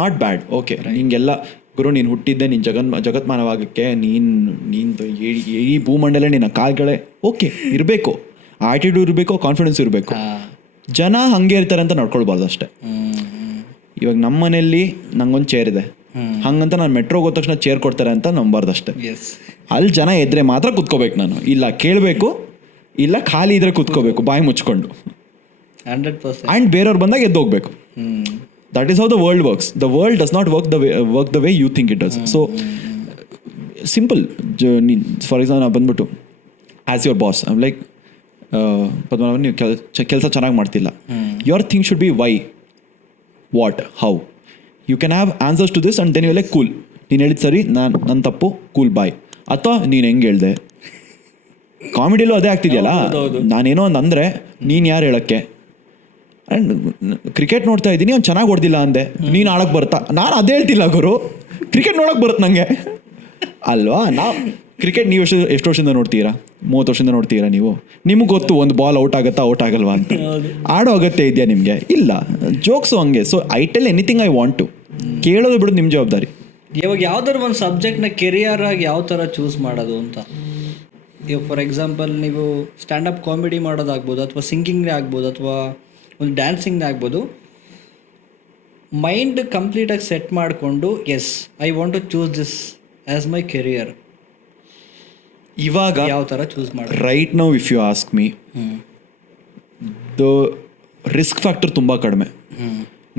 not bad. Okay, ನಿಂಗೆಲ್ಲ ಗುರು ನೀನು ಹುಟ್ಟಿದ್ದೆ ನೀನು ಜಗತ್ಮಾನವಾಗಕ್ಕೆ, ನೀನು ಈ ಭೂಮಂಡಲ ನಿನ್ನ ಕಾಲ್ಗಳೇ ಓಕೆ ಇರಬೇಕು, ಆಟಿಟ್ಯೂಡ್ ಇರಬೇಕು, ಕಾನ್ಫಿಡೆನ್ಸ್ ಇರಬೇಕು. ಜನ ಹಂಗೆ ಇರ್ತಾರೆ ಅಂತ ನಡ್ಕೊಳ್ಬಾರ್ದು ಅಷ್ಟೇ. ಇವಾಗ ನಮ್ಮ ಮನೆಯಲ್ಲಿ ನಂಗೊಂದು ಚೇರ್ ಇದೆ, ಹಂಗಂತ ನಾನು ಮೆಟ್ರೋಗೆ ಹೋದ ತಕ್ಷಣ ಚೇರ್ ಕೊಡ್ತಾರೆ ಅಂತ ನಂಬಾರ್ದು ಅಷ್ಟೇ. ಅಲ್ಲಿ ಜನ ಎದ್ರೆ ಮಾತ್ರ ಕುತ್ಕೋಬೇಕು ನಾನು, ಇಲ್ಲ ಕೇಳಬೇಕು, ಇಲ್ಲ ಖಾಲಿ ಇದ್ರೆ ಕುತ್ಕೋಬೇಕು ಬಾಯಿ ಮುಚ್ಕೊಂಡು. 100%. ಆ್ಯಂಡ್ ಬೇರೆಯವ್ರು ಬಂದಾಗ ಎದ್ದು ಹೋಗ್ಬೇಕು. That is how the world works. The world does not work the way you think it does. So simple. For example ನಾನು ಬಂದ್ಬಿಟ್ಟು as your boss I am like Padmanabhan ನೀವು ಕೆಲಸ ಚೆನ್ನಾಗಿ ಮಾಡ್ತಿಲ್ಲ. Your thing should be why, what, how. You can have answers to this and then you like cool, ನೀನು ಹೇಳಿದ ಸರಿ, ನನ್ನ ತಪ್ಪು, ಕೂಲ್ ಬಾಯ್. ಅಥವಾ ನೀನು ಹೆಂಗೆ ಹೇಳ್ದೆ, ಕಾಮಿಡಿಯಲ್ಲೂ ಅದೇ ಆಗ್ತಿದೆಯಲ್ಲ, ನಾನೇನೋ ಒಂದು ಅಂದರೆ ನೀನು ಯಾರು ಹೇಳೋಕ್ಕೆ. ಆ್ಯಂಡ್ ಕ್ರಿಕೆಟ್ ನೋಡ್ತಾ ಇದ್ದೀನಿ, ಅವ್ನು ಚೆನ್ನಾಗಿ ಹೊಡೆದಿಲ್ಲ ಅಂದೆ, ನೀನು ಆಡೋಕ್ಕೆ ಬರ್ತಾ, ನಾನು ಅದೇ ಹೇಳ್ತಿಲ್ಲ ಗುರು, ಕ್ರಿಕೆಟ್ ನೋಡೋಕೆ ಬರುತ್ತೆ ನನಗೆ ಅಲ್ವಾ. ನಾವು ಕ್ರಿಕೆಟ್ ನೀವು ಎಷ್ಟು ವರ್ಷದಿಂದ ನೋಡ್ತೀರಾ? 30 ವರ್ಷದಿಂದ ನೋಡ್ತೀರಾ ನೀವು? ನಿಮಗೆ ಗೊತ್ತು ಒಂದು ಬಾಲ್ ಔಟ್ ಆಗುತ್ತಾ ಔಟ್ ಆಗಲ್ವಾ ಅಂತ. ಆಡೋ ಅಗತ್ಯ ಇದೆಯಾ ನಿಮಗೆ? ಇಲ್ಲ. ಜೋಕ್ಸು ಹಂಗೆ. So I tell anything I want to. ಕೇಳೋದು ಬಿಡೋದು ನಿಮ್ಮ ಜವಾಬ್ದಾರಿ. ಇವಾಗ ಯಾವ್ದಾದ್ರು ಒಂದು ಸಬ್ಜೆಕ್ಟ್ನ ಕೆರಿಯರ್ ಆಗಿ ಯಾವ ಥರ ಚೂಸ್ ಮಾಡೋದು ಅಂತ. ಇವಾಗ ಫಾರ್ ಎಕ್ಸಾಂಪಲ್ ನೀವು ಸ್ಟ್ಯಾಂಡಪ್ ಕಾಮಿಡಿ ಮಾಡೋದಾಗ್ಬೋದು, ಅಥವಾ ಸಿಂಗಿಂಗ್ನೇ ಆಗ್ಬೋದು, ಅಥವಾ ಒಂದು ಡ್ಯಾನ್ಸಿಂಗ್ನೇ ಆಗ್ಬೋದು. ಮೈಂಡ್ ಕಂಪ್ಲೀಟಾಗಿ ಸೆಟ್ ಮಾಡಿಕೊಂಡು as I want to choose this as my career, ಇವಾಗ ಯಾವ ಥರ ಚೂಸ್ ಮಾಡಿ? Right now if you ask me, the risk factor ತುಂಬ ಕಡಿಮೆ.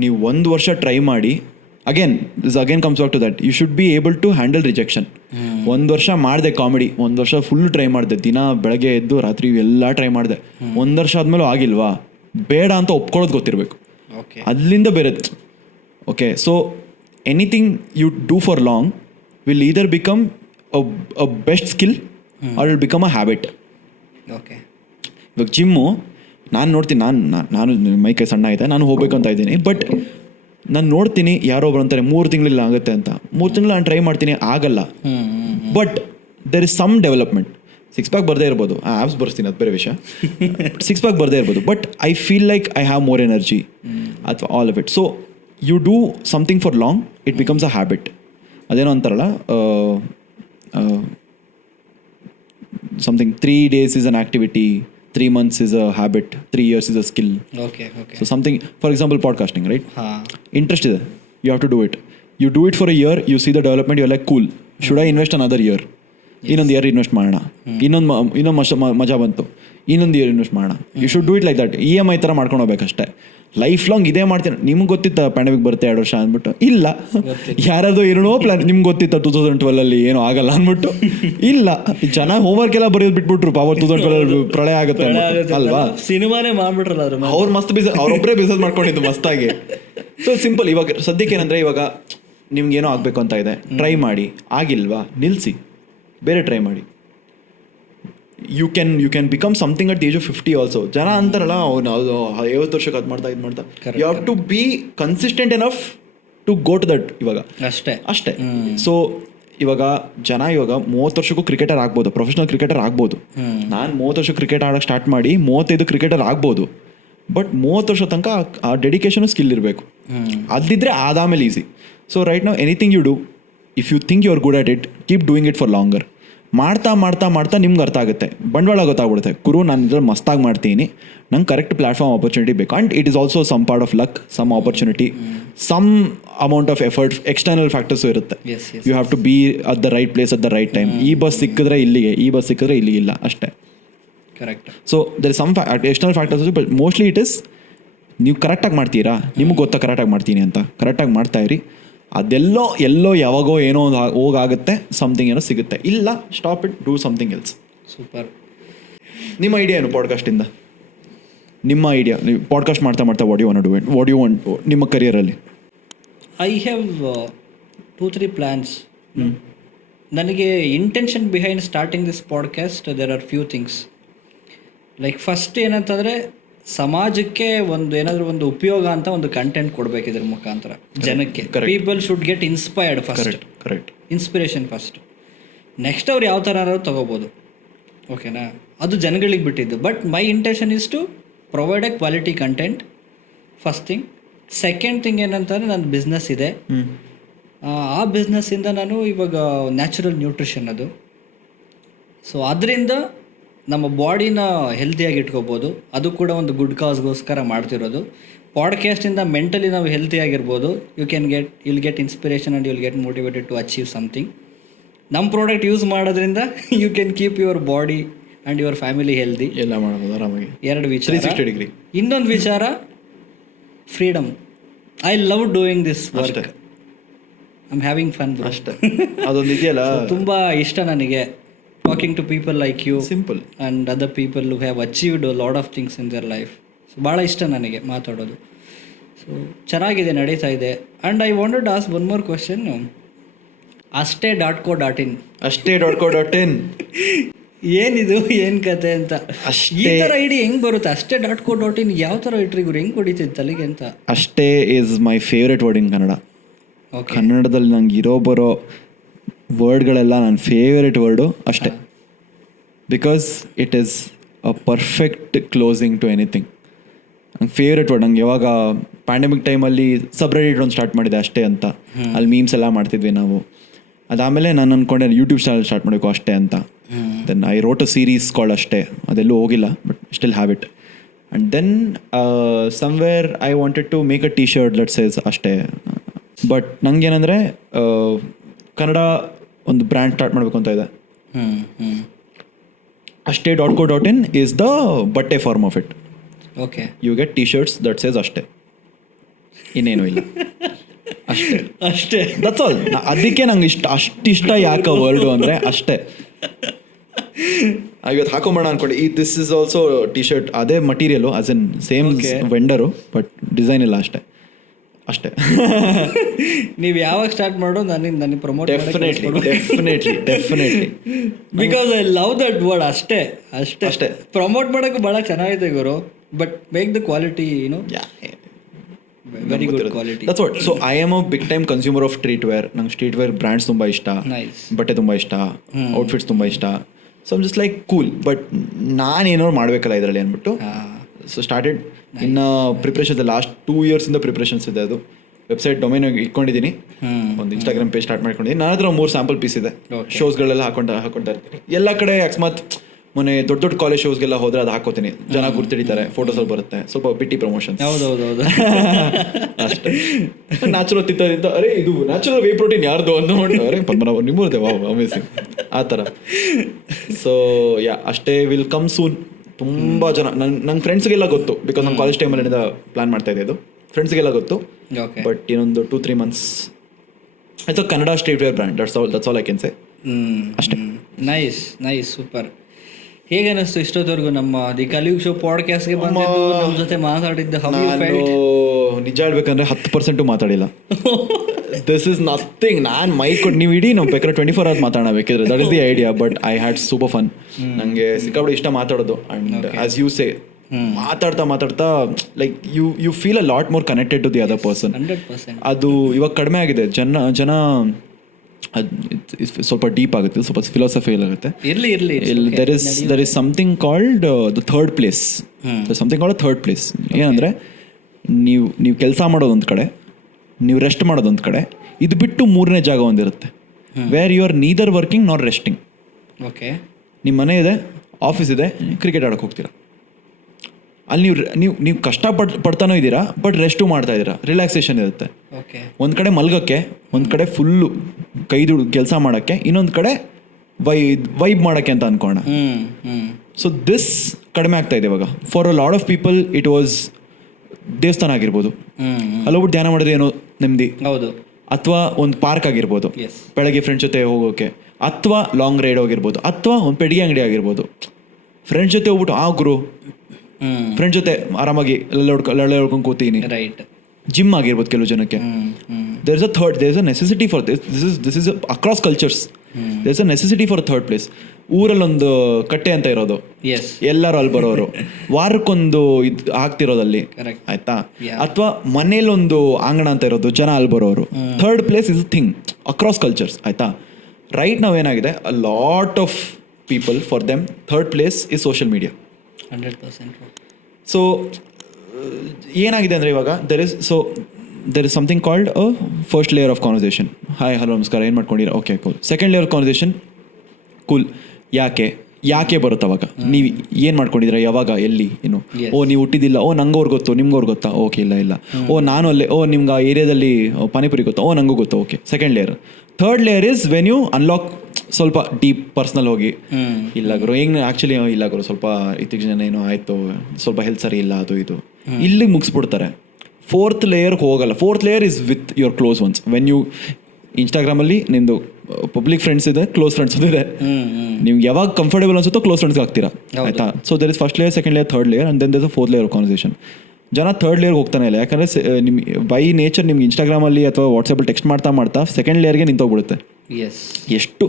ನೀವು 1 ವರ್ಷ ಟ್ರೈ ಮಾಡಿ, again comes back to that, you should be able to handle rejection. 1 ವರ್ಷ ಮಾಡಿದೆ ಕಾಮಿಡಿ, 1 ವರ್ಷ ಫುಲ್ ಟ್ರೈ ಮಾಡಿದೆ, ದಿನ ಬೆಳಗ್ಗೆ ಎದ್ದು ರಾತ್ರಿ ಎಲ್ಲ ಟ್ರೈ ಮಾಡಿದೆ. 1 ವರ್ಷ ಆದಮೇಲೆ ಆಗಿಲ್ವಾ, ಬೇಡ ಅಂತ ಒಪ್ಕೊಳ್ಳೋದು ಗೊತ್ತಿರಬೇಕು. ಅಲ್ಲಿಂದ ಬೇರೆ. Okay, so anything you do for long will either become a best skill or will become a habit. Okay, ಇವಾಗ ಜಿಮ್ಮು ನಾನು ನೋಡ್ತೀನಿ, ನಾನು ಮೈ ಕೈ ಸಣ್ಣ ಆಗಿದೆ, ನಾನು ಹೋಗ್ಬೇಕು ಅಂತ ಇದ್ದೀನಿ. ಬಟ್ ನಾನು ನೋಡ್ತೀನಿ ಯಾರೊಬ್ರು ಅಂತಾರೆ 3 ತಿಂಗಳಲ್ಲಿ ಆಗುತ್ತೆ ಅಂತ. 3 ತಿಂಗಳು ನಾನು ಟ್ರೈ ಮಾಡ್ತೀನಿ, ಆಗಲ್ಲ. But there is some development. 6 pack ಬರದೇ ಇರ್ಬೋದು, ಆ್ಯಪ್ಸ್ ಬರ್ಸ್ತೀನಿ, ಅದು ಬೇರೆ ವಿಷಯ. 6 ಪ್ಯಾಕ್ ಬರದೇ ಇರ್ಬೋದು, but I feel like I have more energy ಅಥವಾ all of it. So you do something for long, it becomes a habit. ಅದೇನೋ ಅಂತಾರಲ್ಲ, something 3 days is an activity, 3 months is a habit, 3 years is a skill. Okay. So something, for example, podcasting, right? Interest is there, you have to do it. You do it for a year, you see the development, you're like, cool, should I invest another year? ಇನ್ನೊಂದು year invest ಮಾಡೋಣ, ಇನ್ನೊಂದು ಮಜಾ ಬಂತು, ಇನ್ನೊಂದು year invest ಮಾಡೋಣ. You should do it like that. EMI ಥರ ಮಾಡ್ಕೊಂಡು ಹೋಗ್ಬೇಕಷ್ಟೇ. Life long ಇದೇ ಮಾಡ್ತೀನಿ. ನಿಮ್ಗೆ ಗೊತ್ತಿತ್ತ ಪ್ಯಾಂಡಮಿಕ್ ಬರುತ್ತೆ 2 ವರ್ಷ ಅಂದ್ಬಿಟ್ಟು? ಇಲ್ಲ. ಯಾರಾದರೂ ಏನೋ ಪ್ಲಾನ್, ನಿಮ್ಗೆ ಗೊತ್ತಿತ್ತ 2012 ಏನೋ ಆಗಲ್ಲ ಅಂದ್ಬಿಟ್ಟು? ಇಲ್ಲ. ಜನ ಹೋಮ್ವರ್ಕ್ ಎಲ್ಲ ಬರೆಯೋದು ಬಿಟ್ಬಿಟ್ರು, ಪಾಪ 2012 ಪ್ರಳಯ ಆಗುತ್ತೆ ಅಲ್ವಾ? ಸಿನಿಮಾನೇ ಮಾಡ್ಬಿಟ್ರಲ್ಲ ಅವ್ರು ಮಸ್ತ್ ಅವ್ರೊಬ್ಬರೇ ಬಿಸ್ನೆಸ್ ಮಾಡ್ಕೊಂಡಿದ್ದು ಮಸ್ತಾಗಿ. So simple. ಇವಾಗ ಸದ್ಯಕ್ಕೆ ಏನಂದರೆ, ಇವಾಗ ನಿಮ್ಗೇನೋ ಆಗಬೇಕು ಅಂತ ಇದೆ, ಟ್ರೈ ಮಾಡಿ, ಆಗಿಲ್ವಾ ನಿಲ್ಲಿಸಿ, ಬೇರೆ ಟ್ರೈ ಮಾಡಿ. You can become something at the age of 50 also. ಜನ ಅಂತಾರಲ್ಲ, ಅವನು 50 ವರ್ಷಕ್ಕೆ ಅದು ಮಾಡ್ತಾ ಇದು ಮಾಡ್ತಾ. You have to be consistent enough to go to that. ಇವಾಗ ಅಷ್ಟೇ. ಸೊ ಇವಾಗ ಜನ 30 ವರ್ಷಕ್ಕೂ ಕ್ರಿಕೆಟರ್ ಆಗ್ಬೋದು, ಪ್ರೊಫೆಷನಲ್ ಕ್ರಿಕೆಟರ್ ಆಗ್ಬೋದು. ನಾನು 30 ವರ್ಷ ಕ್ರಿಕೆಟ್ ಆಡೋಕ್ಕೆ ಸ್ಟಾರ್ಟ್ ಮಾಡಿ 35 ಕ್ರಿಕೆಟರ್ ಆಗ್ಬೋದು. ಬಟ್ 30 ವರ್ಷ ತನಕ ಆ ಡೆಡಿಕೇಶನು ಸ್ಕಿಲ್ ಇರಬೇಕು. ಅದಿದ್ದರೆ ಆದಾಮೇಲೆ easy. So right now anything you do, if you think you are good at it, keep doing it for longer. ಮಾಡ್ತಾ ನಿಮ್ಗೆ ಅರ್ಥ ಆಗುತ್ತೆ, ಬಂಡವಾಳ ಗೊತ್ತಾಗ್ಬಿಡುತ್ತೆ. ಗುರು, ನಾನು ಇದ್ರಲ್ಲಿ ಮಸ್ತಾಗಿ ಮಾಡ್ತೀನಿ, ನಂಗೆ ಕರೆಕ್ಟ್ ಪ್ಲಾಟ್ಫಾರ್ಮ್ ಆಪರ್ಚುನಿಟಿ ಬೇಕು. And it is also some part of luck, some opportunity, some amount of effort, external factors ಇರುತ್ತೆ. You have to be at the right place at the right time. ಈ bus ಸಿಕ್ಕಿದ್ರೆ ಇಲ್ಲಿಗೆ, ಈ bus ಸಿಕ್ಕಿದ್ರೆ ಇಲ್ಲಿಗಿಲ್ಲ, ಅಷ್ಟೇ. Correct. So there is some external factors, but mostly it is ನೀವು ಕರೆಕ್ಟಾಗಿ ಮಾಡ್ತೀರಾ, ನಿಮಗೆ ಗೊತ್ತಾ ಕರೆಕ್ಟಾಗಿ ಮಾಡ್ತೀನಿ ಅಂತ, ಕರೆಕ್ಟಾಗಿ ಮಾಡ್ತಾಯಿರಿ. ಅದೆಲ್ಲೋ ಯಾವಾಗೋ ಏನೋ ಒಂದು ಹೋಗಾಗುತ್ತೆ, ಸಮಥಿಂಗ್ ಏನೋ ಸಿಗುತ್ತೆ. ಇಲ್ಲ, stop it, do something else. Super. ನಿಮ್ಮ ಐಡಿಯಾ ಏನು ಪಾಡ್ಕಾಸ್ಟಿಂದ? ನಿಮ್ಮ ಐಡಿಯಾ, ನೀವು ಪಾಡ್ಕಾಸ್ಟ್ ಮಾಡ್ತಾ ವಾಟ್ ಯು ವಾಂಟ್ ನಿಮ್ಮ ಕರಿಯರಲ್ಲಿ? I have 2-3 plans. ನನಗೆ intention behind starting this podcast, there are few things. Like first ಏನಂತಂದರೆ, ಸಮಾಜಕ್ಕೆ ಏನಾದರೂ ಒಂದು ಉಪಯೋಗ ಅಂತ ಒಂದು ಕಂಟೆಂಟ್ ಕೊಡಬೇಕು ಇದ್ರ ಮುಖಾಂತರ ಜನಕ್ಕೆ. People should get inspired first. Correct. Inspiration first. Next ಅವ್ರು ಯಾವ ಥರ ತೊಗೋಬೋದು, ಓಕೆನಾ? ಅದು ಜನಗಳಿಗೆ ಬಿಟ್ಟಿದ್ದು. But my intention is to provide a quality content, first thing. Second thing ಏನಂತಂದರೆ, ನನ್ನ ಬಿಸ್ನೆಸ್ ಇದೆ. ಆ ಬಿಸ್ನೆಸ್ಸಿಂದ ನಾನು ಇವಾಗ ನ್ಯಾಚುರಲ್ ನ್ಯೂಟ್ರಿಷನ್ ಅದು. ಸೊ ಅದರಿಂದ ನಮ್ಮ ಬಾಡಿನ ಹೆಲ್ತಿಯಾಗಿ ಇಟ್ಕೋಬೋದು. ಅದು ಕೂಡ ಒಂದು ಗುಡ್ ಕಾಸ್ಗೋಸ್ಕರ ಮಾಡ್ತಿರೋದು. ಪಾಡ್ಕಾಸ್ಟಿಂದ ಮೆಂಟಲಿ ನಾವು ಹೆಲ್ತಿಯಾಗಿರ್ಬೋದು. Will get inspiration and will get motivated to achieve something. ನಮ್ಮ ಪ್ರಾಡಕ್ಟ್ ಯೂಸ್ ಮಾಡೋದ್ರಿಂದ you can keep your body and your family healthy. ಎಲ್ಲ ಮಾಡ್ಬೋದು ಆರಾಮಾಗಿ. 2 ವಿಚಾರ. 360 ಡಿಗ್ರಿ. ಇನ್ನೊಂದು ವಿಚಾರ, freedom. I love doing this work. I am having fun. ಅಷ್ಟೇ. ಅದೊಂದು ಇದೆಯಲ್ಲ, ತುಂಬ ಇಷ್ಟ ನನಗೆ. talking to people like you simple. and other people who have achieved a lot of things in their life. So ಭಾಳ ಇಷ್ಟ ನನಗೆ ಮಾತಾಡೋದು. ಸೊ ಚೆನ್ನಾಗಿದೆ, ನಡೀತಾ ಇದೆ. And I wanted to ask one more question. aste.co.in aste.co.in ಏನಿದು, ಏನು ಕತೆ ಅಂತ. ಅಷ್ಟೇ. ಈ ಥರ ಐಡಿ ಹೆಂಗೆ ಬರುತ್ತೆ? aste.co.in ಯಾವ ಥರ ಇಟ್ರಿ ಗುರು, ಹೆಂಗೆ ಹೊಡಿತಿದ್ದು ತಲೆಗೆ ಅಂತ? ಅಷ್ಟೇ is my favourite word in Kannada. Okay. ಕನ್ನಡದಲ್ಲಿ ನಂಗೆ ಬರೋ ವರ್ಡ್ಗಳೆಲ್ಲ ನನ್ನ ಫೇವ್ರೆಟ್ ವರ್ಡು ಅಷ್ಟೇ. Because it is a perfect closing to anything. ನಂಗೆ ಫೇವ್ರೆಟ್ ವರ್ಡ್. ನಂಗೆ ಯಾವಾಗ ಪ್ಯಾಂಡಮಿಕ್ ಟೈಮಲ್ಲಿ ಸಬ್ರೆಡಿಟ್ ಒಂದು ಸ್ಟಾರ್ಟ್ ಮಾಡಿದೆ ಅಷ್ಟೇ ಅಂತ. ಅಲ್ಲಿ ಮೀಮ್ಸ್ ಎಲ್ಲ ಮಾಡ್ತಿದ್ವಿ ನಾವು. ಅದಾದಮೇಲೆ ನಾನು ಅಂದ್ಕೊಂಡೆ ಯೂಟ್ಯೂಬ್ ಚಾನಲ್ ಸ್ಟಾರ್ಟ್ ಮಾಡಬೇಕು ಅಷ್ಟೇ ಅಂತ. Then I wrote a series called ಅಷ್ಟೇ. ಅದೆಲ್ಲೂ ಹೋಗಿಲ್ಲ, but still have it. And then somewhere I wanted to make a T shirt that says ಅಷ್ಟೇ. ಬಟ್ ನಂಗೇನಂದರೆ ಕನ್ನಡ ಒಂದು ಬ್ರ್ಯಾಂಡ್ ಸ್ಟಾರ್ಟ್ ಮಾಡಬೇಕು ಅಂತ ಇದೆ. aste.co.in ಈಸ್ ದ ಬಟ್ಟೆ form of it. Okay. You get T shirts that says ಅಷ್ಟೇ, ಇನ್ನೇನು ಇಲ್ಲ. ಅಷ್ಟೇ ಅಷ್ಟೇ, ದಟ್ಸ್ ಆಲ್. ಅದಕ್ಕೆ ನಂಗೆ ಅಷ್ಟಿಷ್ಟ ಯಾಕೆ ವರ್ಡು ಅಂದರೆ ಅಷ್ಟೇ. ಇವತ್ತು ಹಾಕೊಂಬೋಣ ಅನ್ಕೊಂಡೆ. This is also T shirt, ಅದೇ material as in same vendor, but design ಇಲ್ಲ ಅಷ್ಟೇ. ಅಷ್ಟೇ. ನೀವು ಯಾವಾಗ ಸ್ಟಾರ್ಟ್ ಮಾಡೋ ನನಗೆ promote definitely because I love that word. ಅಷ್ಟೇ ಅಷ್ಟೇ ಅಷ್ಟೇ. ಪ್ರಮೋಟ್ ಮಾಡೋಕೆ ಭಾಳ ಚೆನ್ನಾಗಿದೆ ಗುರು, but make the quality very good quality. That's what. So I am a big time consumer of street wear. ನಂಗೆ ಸ್ಟ್ರೀಟ್ ವೇರ್ ಬ್ರ್ಯಾಂಡ್ಸ್ ತುಂಬ ಇಷ್ಟ, ಬಟ್ಟೆ ತುಂಬ ಇಷ್ಟ, ಔಟ್ಫಿಟ್ಸ್ ತುಂಬ ಇಷ್ಟ. So I'm just like cool, but ನಾನೇನೋ ಮಾಡಬೇಕಲ್ಲ ಇದರಲ್ಲಿ ಅಂದ್ಬಿಟ್ಟು ಸೊ ಸ್ಟಾರ್ಟೆಡ್. ಇನ್ನು ಪ್ರಿಪ್ರೇಷನ್ಸ್ ಲಾಸ್ಟ್ 2 yearsಯಿಂದ ಪ್ರಿಪ್ರೇಷನ್ಸ್ ಇದೆ. ಅದು ವೆಬ್ಸೈಟ್ ಡೊಮೈನ್ ಇಟ್ಕೊಂಡಿದ್ದೀನಿ, ಒಂದು ಇನ್ಸ್ಟಾಗ್ರಾಮ್ ಪೇಜ್ ಸ್ಟಾರ್ಟ್ ಮಾಡ್ಕೊಂಡಿದ್ದೀನಿ. ನನ್ನ ಹತ್ರ 3 ಸ್ಯಾಂಪಲ್ ಪೀಸ್ ಇದೆ. ಶೋಸ್ಗಳೆಲ್ಲ ಹಾಕೊಳ್ತಾ ಇರ್ತೀನಿ ಎಲ್ಲ ಕಡೆ. ಅಕಸ್ಮಾತ್ ಮೊನ್ನೆ ದೊಡ್ಡ ಕಾಲೇಜ್ ಶೋಸ್ಗೆಲ್ಲ ಹೋದ್ರೆ ಅದು ಹಾಕೋತೀನಿ, ಜನ ಗುರ್ತಿಡಿತಾರೆ, ಫೋಟೋಸಲ್ಲಿ ಬರುತ್ತೆ, ಸ್ವಲ್ಪ ಬಿಟ್ಟಿ ಪ್ರಮೋಷನ್. ಹೌದೌದೌದು ಅಷ್ಟೇ. ನ್ಯಾಚುರಲ್ ತಿಂತ ಅರೆ ಇದು ನ್ಯಾಚುರಲ್ ವೇ ಪ್ರೋಟೀನ್ ಯಾರ್ದು ಅಂದ್ಕೊಂಡು ಅರೆ ಪದ್ಮನಾಭ ನಿಮ್ಮದೇ, ವಾವ್ ಅಮೇಸಿಂಗ್ ಆ ಥರ. ಸೊ ಅಷ್ಟೇ. Will come soon. ತುಂಬ ಜನ ನನ್ನ ಫ್ರೆಂಡ್ಸ್ಗೆಲ್ಲ ಗೊತ್ತು, ಬಿಕಾಸ್ ನಮ್ಮ ಕಾಲೇಜ್ ಟೈಮಲ್ಲಿಂದ ಪ್ಲಾನ್ ಮಾಡ್ತಾ ಇದ್ದೆ. ಇದು ಫ್ರೆಂಡ್ಸ್ಗೆಲ್ಲ ಗೊತ್ತು. ಬಟ್ ಇನ್ನೊಂದು 2-3 months it's a Kannada street wear brand. That's all I can say. ಅಷ್ಟೇ. Nice super. ಹೇಗೆ ಅನ್ನಿಸ್ತು ಇಷ್ಟೊತ್ತವರೆಗೂ ನಮ್ಮ ದಿ ಕಲಿಯುಗ್ ಶೋ ಪಾಡ್ಕಾಸ್ಟ್ಗೆ ಬಂದಿದ್ದು, ನಮ್ಮ ಜೊತೆ ಮಾತಾಡಿದ್ದು? ನಿಜ ಹೇಳ್ಬೇಕಂದ್ರೆ 10% ಮಾತಾಡಿಲ್ಲ. This is nothing. ನಾನು ಮೈಕ್ ಕೊಟ್ಟು ನೀವು ಇಡೀ ನಾವು ಬೇಕಾದ್ರೆ 24 hours ಮಾತಾಡೋಣ ಬೇಕಿದ್ರೆ. That is the idea. But I had super fun. ನನಗೆ ಸಿಕ್ಕಾಪಟ್ಟೆ ಇಷ್ಟ ಮಾತಾಡೋದು. ಆ್ಯಂಡ್ ಆಸ್ ಯು ಸೇ, ಮಾತಾಡ್ತಾ like you feel a lot more connected to the other person. 100%. ಅದು ಇವಾಗ ಕಡಿಮೆ ಆಗಿದೆ. ಜನ ಸ್ವಲ್ಪ ಡೀಪ್ ಆಗುತ್ತೆ, ಸ್ವಲ್ಪ ಫಿಲಾಸಫಿಯಲ್ ಆಗುತ್ತೆ. There is something called the third place. Something called third place. ಏನಂದರೆ ನೀವು ಕೆಲಸ ಮಾಡೋದೊಂದು ಕಡೆ, ನೀವು ರೆಸ್ಟ್ ಮಾಡೋದೊಂದು ಕಡೆ, ಇದು ಬಿಟ್ಟು 3ನೇ ಜಾಗ ಒಂದಿರುತ್ತೆ, where you are neither working not resting. Okay. ನಿಮ್ಮ ಮನೆ ಇದೆ, ಆಫೀಸ್ ಇದೆ, ಕ್ರಿಕೆಟ್ ಆಡೋಕೆ ಹೋಗ್ತೀರಾ. ಅಲ್ಲಿ ನೀವು ಕಷ್ಟಪಡ್ತಾನೂ ಇದ್ದೀರಾ, ಬಟ್ ರೆಸ್ಟು ಮಾಡ್ತಾ ಇದ್ದೀರಾ, ರಿಲ್ಯಾಕ್ಸೇಷನ್ ಇರುತ್ತೆ. ಒಂದು ಕಡೆ ಮಲ್ಗೋಕ್ಕೆ, ಒಂದು ಕಡೆ ಫುಲ್ಲು ಕೈದು ಕೆಲಸ ಮಾಡೋಕ್ಕೆ, ಇನ್ನೊಂದು ಕಡೆ ವೈಬ್ ಮಾಡೋಕ್ಕೆ ಅಂತ ಅನ್ಕೋಣ. ಸೊ ದಿಸ್ ಕಡಿಮೆ ಆಗ್ತಾ ಇದೆ ಇವಾಗ. For a lot of people it was ದೇವಸ್ಥಾನ ಆಗಿರ್ಬೋದು, ಅಲ್ಲೋಗ್ಬಿಟ್ಟು ಧ್ಯಾನ ಮಾಡಿದ್ರೆ ಏನೋ ನೆಮ್ಮದಿ, ಅಥವಾ ಒಂದು ಪಾರ್ಕ್ ಆಗಿರ್ಬೋದು ಬೆಳಗ್ಗೆ ಫ್ರೆಂಡ್ಸ್ ಜೊತೆ ಹೋಗೋಕ್ಕೆ, ಅಥವಾ ಲಾಂಗ್ ರೈಡ್ ಹೋಗಿರ್ಬೋದು, ಅಥವಾ ಒಂದು ಪೆಟ್ಟಿಗೆ ಅಂಗಡಿ ಆಗಿರ್ಬೋದು. ಫ್ರೆಂಡ್ಸ್ ಜೊತೆ ಹೋಗ್ಬಿಟ್ಟು ಗುರು ಫ್ರೆಂಡ್ಸ್ ಜೊತೆ ಆರಾಮಾಗಿ ಲಳ್ಳೆ ಹೊಡ್ಕೊಂಡು ಕೂತೀನಿ. ಜಿಮ್ ಆಗಿರ್ಬೋದು ಕೆಲವು ಜನಕ್ಕೆ. There is a necessity for this is across cultures. There is a necessity for third place. ಊರಲ್ಲೊಂದು ಕಟ್ಟೆ ಅಂತ ಇರೋದು, ಎಲ್ಲರೂ ಅಲ್ಲಿ ಬರೋರು, ವಾರಕ್ಕೊಂದು ಇದು ಆಗ್ತಿರೋದಲ್ಲಿ, ಆಯ್ತಾ? ಅಥವಾ ಮನೇಲೊಂದು ಆಂಗಣ ಅಂತ ಇರೋದು, ಜನ ಅಲ್ಲಿ ಬರೋರು. Third place is a thing across cultures, ಆಯ್ತಾ? ರೈಟ್ ನಾವು ಏನಾಗಿದೆ, a lot of people for them third place is social media. 100%. So ಏನಾಗಿದೆ ಅಂದರೆ ಇವಾಗ there is something called a first layer of conversation. Hi hello ನಮಸ್ಕಾರ, ಏನು ಮಾಡ್ಕೊಂಡಿರ, okay cool. Second layer conversation, cool. ಯಾಕೆ ಬರುತ್ತೆ ಅವಾಗ, ನೀವು ಏನು ಮಾಡ್ಕೊಂಡಿದ್ದೀರಾ, ಯಾವಾಗ, ಎಲ್ಲಿ, ಏನು, ನೀವು ಹುಟ್ಟಿದ್ದಿಲ್ಲ, ನಂಗೆ ಅವ್ರು ಗೊತ್ತು, ನಿಮ್ಗೆ ಅವ್ರು ಗೊತ್ತಾ, ಓಕೆ ಇಲ್ಲ, ನಾನು ಅಲ್ಲೇ, ನಿಮ್ಗೆ ಆ ಏರಿಯಾದಲ್ಲಿ ಪಾನಿಪುರಿ ಗೊತ್ತಾ, ನಂಗೂ ಗೊತ್ತಾ, okay. Second layer. Third layer is when you unlock ಸ್ವಲ್ಪ ಡೀಪ್ ಪರ್ಸ್ನಲ್ ಹೋಗಿ, ಇಲ್ಲ ಗುರು ಹೆಂಗೆ ಆ್ಯಕ್ಚುಲಿ ಇಲ್ಲ ಗುರು ಸ್ವಲ್ಪ ಇತ್ತೀಚಿನ ಏನೋ ಆಯಿತು, ಸ್ವಲ್ಪ ಹೆಲ್ತ್ ಸರಿ ಇಲ್ಲ, ಅದು ಇದು, ಇಲ್ಲಿಗೆ ಮುಗಿಸ್ಬಿಡ್ತಾರೆ. ಫೋರ್ತ್ ಲೇಯರ್ಗೆ ಹೋಗಲ್ಲ. Fourth layer is with your close ones. When you ಇನ್ಸ್ಟಾಗ್ರಾಮಲ್ಲಿ ನಿಂದು ಪಬ್ಲಿಕ್ ಫ್ರೆಂಡ್ಸ್ ಇದೆ, ಕ್ಲೋಸ್ ಫ್ರೆಂಡ್ಸ್ ಇದೆ. ನಿಮ್ಗೆ ಯಾವಾಗ ಕಂಫರ್ಟೇಬಲ್ ಅನ್ಸುತ್ತೋ ಕ್ಲೋಸ್ ಫ್ರೆಂಡ್ಸ್ಗೆ ಆಗ್ತೀರಾ, ಆಯ್ತಾ. So there is first layer, second layer, third layer, and then there is a fourth layer of conversation. ಜನ ಥರ್ಡ್ ಲೇಯರ್ಗೆ ಹೋಗ್ತಾನೆ ಇಲ್ಲ, ಯಾಕಂದರೆ ನಿಮ್ಮ ಬೈ ನೇಚರ್ ನಿಮ್ಗೆ ಇನ್ಸ್ಟಾಗ್ರಾಮಲ್ಲಿ ಅಥವಾ ವಾಟ್ಸಪ್ಪಲ್ಲಿ ಟೆಕ್ಸ್ಟ್ ಮಾಡ್ತಾ ಸೆಕೆಂಡ್ ಲೇಯರ್ಗೆ ನಿಂತೋಗ್ಬಿಡುತ್ತೆ. ಎಷ್ಟು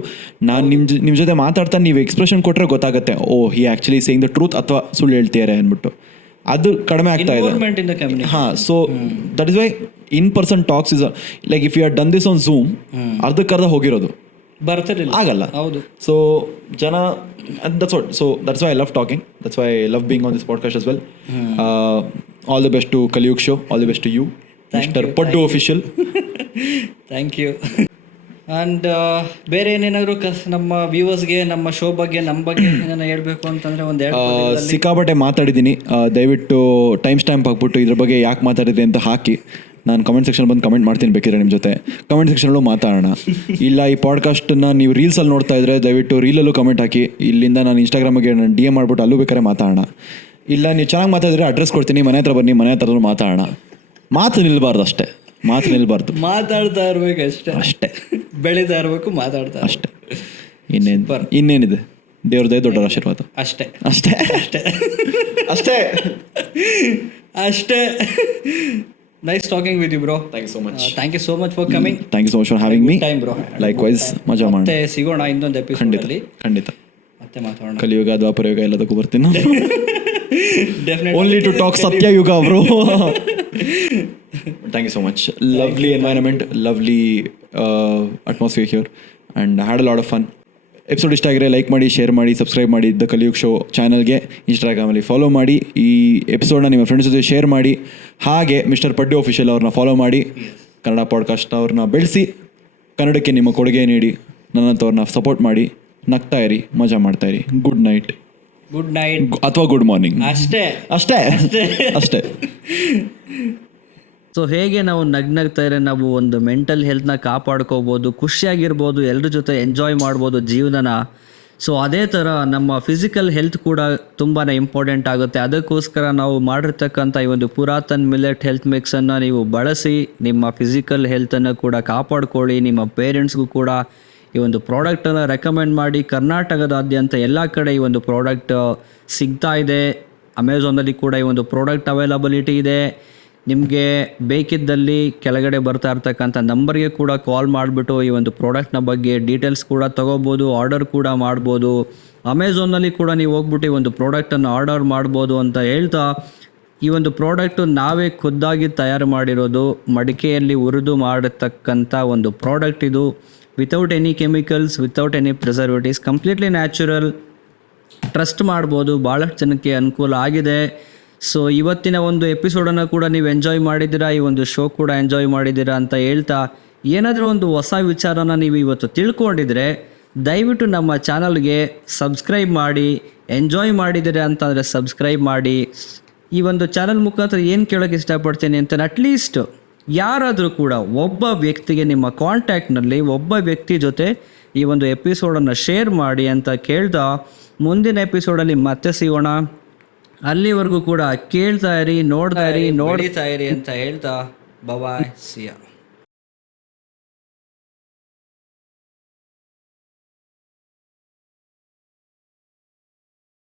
ನಾನು ನಿಮ್ಮ ಜೊತೆ ಮಾತಾಡ್ತಾ ನೀವು ಎಕ್ಸ್ಪ್ರೆಷನ್ ಕೊಟ್ಟರೆ ಗೊತ್ತಾಗುತ್ತೆ, oh he actually saying the truth ಅಥವಾ ಸುಳ್ಳು ಹೇಳ್ತಿದ್ದಾರೆ ಅಂದ್ಬಿಟ್ಟು. ಅದು ಕಡಿಮೆ ಆಗ್ತಾ ಇದೆ. ಹಾಂ, so that is why in person talks is like if you are done this on Zoom, ಅರ್ಧಕ್ಕರ್ಧ ಹೋಗಿರೋದು ಬರ್ತಿರಲಿಲ್ಲ, ಆಗಲ್ಲ. ಹೌದು. ಸೊ ಜನ that's what, so that's why I love talking, that's why I love being on this podcast as well. All the best to Kaliyug show, all the best to you mister Paddu official. Thank you. And ಬೇರೆ ಏನೇನಾದರೂ ನಮ್ಮ ವ್ಯೂವರ್ಸ್ಗೆ ನಮ್ಮ show ಬಗ್ಗೆ ನಮ್ಮ ಬಗ್ಗೆ ಏನಾರು ಹೇಳಬೇಕು ಅಂತಂದರೆ ಸಿಕ್ಕಾಪಟ್ಟೆ ಮಾತಾಡಿದ್ದೀನಿ. ದಯವಿಟ್ಟು ಟೈಮ್ ಸ್ಟ್ಯಾಂಪ್ ಹಾಕ್ಬಿಟ್ಟು ಇದ್ರ ಬಗ್ಗೆ ಯಾಕೆ ಮಾತಾಡಿದೆ ಅಂತ ಹಾಕಿ, ನಾನು ಕಮೆಂಟ್ ಸೆಕ್ಷನ್ ಬಂದು ಕಮೆಂಟ್ ಮಾಡ್ತೀನಿ. ಬೇಕಿದ್ರೆ ನಿಮ್ಮ ಜೊತೆ ಕಮೆಂಟ್ ಸೆಕ್ಷನಲ್ಲೂ ಮಾತಾಡೋಣ. ಇಲ್ಲ ಈ ಪಾಡ್ಕಾಸ್ಟನ್ನು ನೀವು ರೀಲ್ಸಲ್ಲಿ ನೋಡ್ತಾ ಇದ್ದರೆ ದಯವಿಟ್ಟು ರೀಲಲ್ಲೂ ಕಮೆಂಟ್ ಹಾಕಿ. ಇಲ್ಲಿಂದ ನಾನು ಇನ್ಸ್ಟಾಗ್ರಾಮಿಗೆ ನಾನು DM ಮಾಡಿಬಿಟ್ಟು ಅಲ್ಲೂ ಬೇಕಾದ್ರೆ ಮಾತಾಡೋಣ. ಇಲ್ಲ ನೀವು ಚೆನ್ನಾಗಿ ಮಾತಾಡಿದ್ರೆ ಅಡ್ರೆಸ್ ಕೊಡ್ತೀನಿ, ಮನೆ ಹತ್ರ ಬನ್ನಿ, ಮನೆ ಹತ್ರ ಮಾತಾಡೋಣ. ಮಾತು ನಿಲ್ಬಾರ್ದು ಅಷ್ಟೇ, ಮಾತು ನಿಲ್ಬಾರ್ದು, ಮಾತಾಡ್ತಾ ಇರ್ಬೇಕು ಅಷ್ಟೇ, ಬೆಳೀತಾ ಇರಬೇಕು, ಮಾತಾಡ್ತಾ ಅಷ್ಟೇ. ಇನ್ನೇನಿದೆ, ದೇವ್ರದೇ ದೊಡ್ಡ ಆಶೀರ್ವಾದ. ಅಷ್ಟೇ ಅಷ್ಟೇ ಅಷ್ಟೇ ಅಷ್ಟೇ ಅಷ್ಟೇ. Nice talking with you, bro. Thank you so much. Thank you so much for coming. Thank you so much for having me. Time, bro. Likewise, ಮಜಾ ಮಾಡಿ. ಮತ್ತೆ ಸಿಗೋಣ ಇನ್ನೊಂದು ಎಪಿಸೋಡ್ ಅಲ್ಲಿ. ಖಂಡಿತ ಮತ್ತೆ ಮಾತಾಡೋಣ. ಕಲಿಯುಗ, ದ್ವಾಪರಯುಗ ಎಲ್ಲದಕ್ಕೂ ಬರ್ತೀನಿ. Definitely. Only to talk ಸತ್ಯಯುಗ, bro. Thank you so much. Lovely environment, lovely atmosphere here, and I had a lot of fun. Episode ಇಷ್ಟ ಆಗಿದ್ರೆ ಲೈಕ್ ಮಾಡಿ, ಶೇರ್ ಮಾಡಿ, ಸಬ್ಸ್ಕ್ರೈಬ್ ಮಾಡಿ ದ ಕಲಿಯುಗ್ ಶೋ ಚಾನಲ್ಗೆ. ಇನ್ಸ್ಟಾಗ್ರಾಮಲ್ಲಿ ಫಾಲೋ ಮಾಡಿ. ಈ ಎಪಿಸೋಡ್ನ ನಿಮ್ಮ ಫ್ರೆಂಡ್ಸ್ ಜೊತೆ ಶೇರ್ ಮಾಡಿ. ಹಾಗೆ ಮಿಸ್ಟರ್ ಪಡ್ಡು ಅಫಿಷಿಯಲ್ ಅವ್ರನ್ನ ಫಾಲೋ ಮಾಡಿ. ಕನ್ನಡ ಪಾಡ್ಕಾಸ್ಟ್ ಅವ್ರನ್ನ ಬೆಳೆಸಿ, ಕನ್ನಡಕ್ಕೆ ನಿಮ್ಮ ಕೊಡುಗೆ ನೀಡಿ, ನನ್ನಂಥವ್ರನ್ನ ಸಪೋರ್ಟ್ ಮಾಡಿ. ನಗ್ತಾ ಇರಿ, ಮಜಾ ಮಾಡ್ತಾ ಇರಿ. ಗುಡ್ ನೈಟ್ ಅಥವಾ ಗುಡ್ ಮಾರ್ನಿಂಗ್. ಅಷ್ಟೇ ಅಷ್ಟೇ ಅಷ್ಟೇ. ಸೊ ಹೇಗೆ ನಾವು ನಗ್ನಗ್ತಾ ಇದ್ರೆ ನಾವು ಒಂದು ಮೆಂಟಲ್ ಹೆಲ್ತ್ನ ಕಾಪಾಡ್ಕೋಬೋದು, ಖುಷಿಯಾಗಿರ್ಬೋದು, ಎಲ್ಲರ ಜೊತೆ ಎಂಜಾಯ್ ಮಾಡ್ಬೋದು ಜೀವನನ. ಸೊ ಅದೇ ಥರ ನಮ್ಮ ಫಿಸಿಕಲ್ ಹೆಲ್ತ್ ಕೂಡ ತುಂಬಾ ಇಂಪಾರ್ಟೆಂಟ್ ಆಗುತ್ತೆ. ಅದಕ್ಕೋಸ್ಕರ ನಾವು ಮಾಡಿರ್ತಕ್ಕಂಥ ಈ ಒಂದು ಪುರಾತನ್ ಮಿಲೆಟ್ ಹೆಲ್ತ್ ಮಿಕ್ಸನ್ನು ನೀವು ಬಳಸಿ ನಿಮ್ಮ ಫಿಸಿಕಲ್ ಹೆಲ್ತನ್ನು ಕೂಡ ಕಾಪಾಡ್ಕೊಳ್ಳಿ. ನಿಮ್ಮ ಪೇರೆಂಟ್ಸ್ಗೂ ಕೂಡ ಈ ಒಂದು ಪ್ರಾಡಕ್ಟನ್ನು ರೆಕಮೆಂಡ್ ಮಾಡಿ. ಕರ್ನಾಟಕದಾದ್ಯಂತ ಎಲ್ಲ ಕಡೆ ಈ ಒಂದು ಪ್ರಾಡಕ್ಟ್ ಸಿಗ್ತಾ ಇದೆ. ಅಮೆಝಾನಲ್ಲಿ ಕೂಡ ಈ ಒಂದು ಪ್ರಾಡಕ್ಟ್ ಅವೈಲಬಿಲಿಟಿ ಇದೆ. ನಿಮಗೆ ಬೇಕಿದ್ದಲ್ಲಿ ಕೆಳಗಡೆ ಬರ್ತಾ ಇರ್ತಕ್ಕಂಥ ನಂಬರ್ಗೆ ಕೂಡ ಕಾಲ್ ಮಾಡಿಬಿಟ್ಟು ಈ ಒಂದು ಪ್ರಾಡಕ್ಟ್ನ ಬಗ್ಗೆ ಡೀಟೇಲ್ಸ್ ಕೂಡ ತೊಗೋಬೋದು, ಆರ್ಡರ್ ಕೂಡ ಮಾಡ್ಬೋದು. ಅಮೆಝಾನಲ್ಲಿ ಕೂಡ ನೀವು ಹೋಗ್ಬಿಟ್ಟು ಈ ಒಂದು ಪ್ರಾಡಕ್ಟನ್ನು ಆರ್ಡರ್ ಮಾಡ್ಬೋದು ಅಂತ ಹೇಳ್ತಾ, ಈ ಒಂದು ಪ್ರಾಡಕ್ಟು ನಾವೇ ಖುದ್ದಾಗಿ ತಯಾರು ಮಾಡಿರೋದು, ಮಡಿಕೆಯಲ್ಲಿ ಹುರಿದು ಮಾಡತಕ್ಕಂಥ ಒಂದು ಪ್ರಾಡಕ್ಟ್ ಇದು. Without any chemicals, without any preservatives, completely natural. Trust ಮಾಡ್ಬೋದು, ಭಾಳಷ್ಟು ಜನಕ್ಕೆ ಅನುಕೂಲ ಆಗಿದೆ. ಸೊ ಇವತ್ತಿನ ಒಂದು ಎಪಿಸೋಡನ್ನು ಕೂಡ ನೀವು ಎಂಜಾಯ್ ಮಾಡಿದ್ದೀರಾ, ಈ ಒಂದು ಶೋ ಕೂಡ ಎಂಜಾಯ್ ಮಾಡಿದ್ದೀರಾ ಅಂತ ಹೇಳ್ತಾ, ಏನಾದರೂ ಒಂದು ಹೊಸ ವಿಚಾರನ ನೀವು ಇವತ್ತು ತಿಳ್ಕೊಂಡಿದ್ರೆ ದಯವಿಟ್ಟು ನಮ್ಮ ಚಾನಲ್ಗೆ ಸಬ್ಸ್ಕ್ರೈಬ್ ಮಾಡಿ. ಎಂಜಾಯ್ ಮಾಡಿದ್ದೀರಾ ಅಂತಂದರೆ ಸಬ್ಸ್ಕ್ರೈಬ್ ಮಾಡಿ. ಈ ಒಂದು ಚಾನಲ್ ಮುಖಾಂತರ ಏನು ಕೇಳೋಕ್ಕೆ ಇಷ್ಟಪಡ್ತೀನಿ ಅಂತ, ಅಟ್ಲೀಸ್ಟ್ ಯಾರಾದರೂ ಕೂಡ ಒಬ್ಬ ವ್ಯಕ್ತಿಗೆ ನಿಮ್ಮ ಕಾಂಟ್ಯಾಕ್ಟ್ನಲ್ಲಿ ಒಬ್ಬ ವ್ಯಕ್ತಿ ಜೊತೆ ಈ ಒಂದು ಎಪಿಸೋಡನ್ನು ಶೇರ್ ಮಾಡಿ ಅಂತ ಕೇಳ್ತಾ, ಮುಂದಿನ ಎಪಿಸೋಡಲ್ಲಿ ಮತ್ತೆ ಸಿಗೋಣ. ಅಲ್ಲಿವರೆಗೂ ಕೂಡ ಕೇಳ್ತಾ ಇರಿ, ನೋಡ್ತಾ ಇರಿ, ನೋಡ್ತಾ ಇರಿ ಅಂತ ಹೇಳ್ತಾ, ಬಾಯ್, ಸಿಯಾ.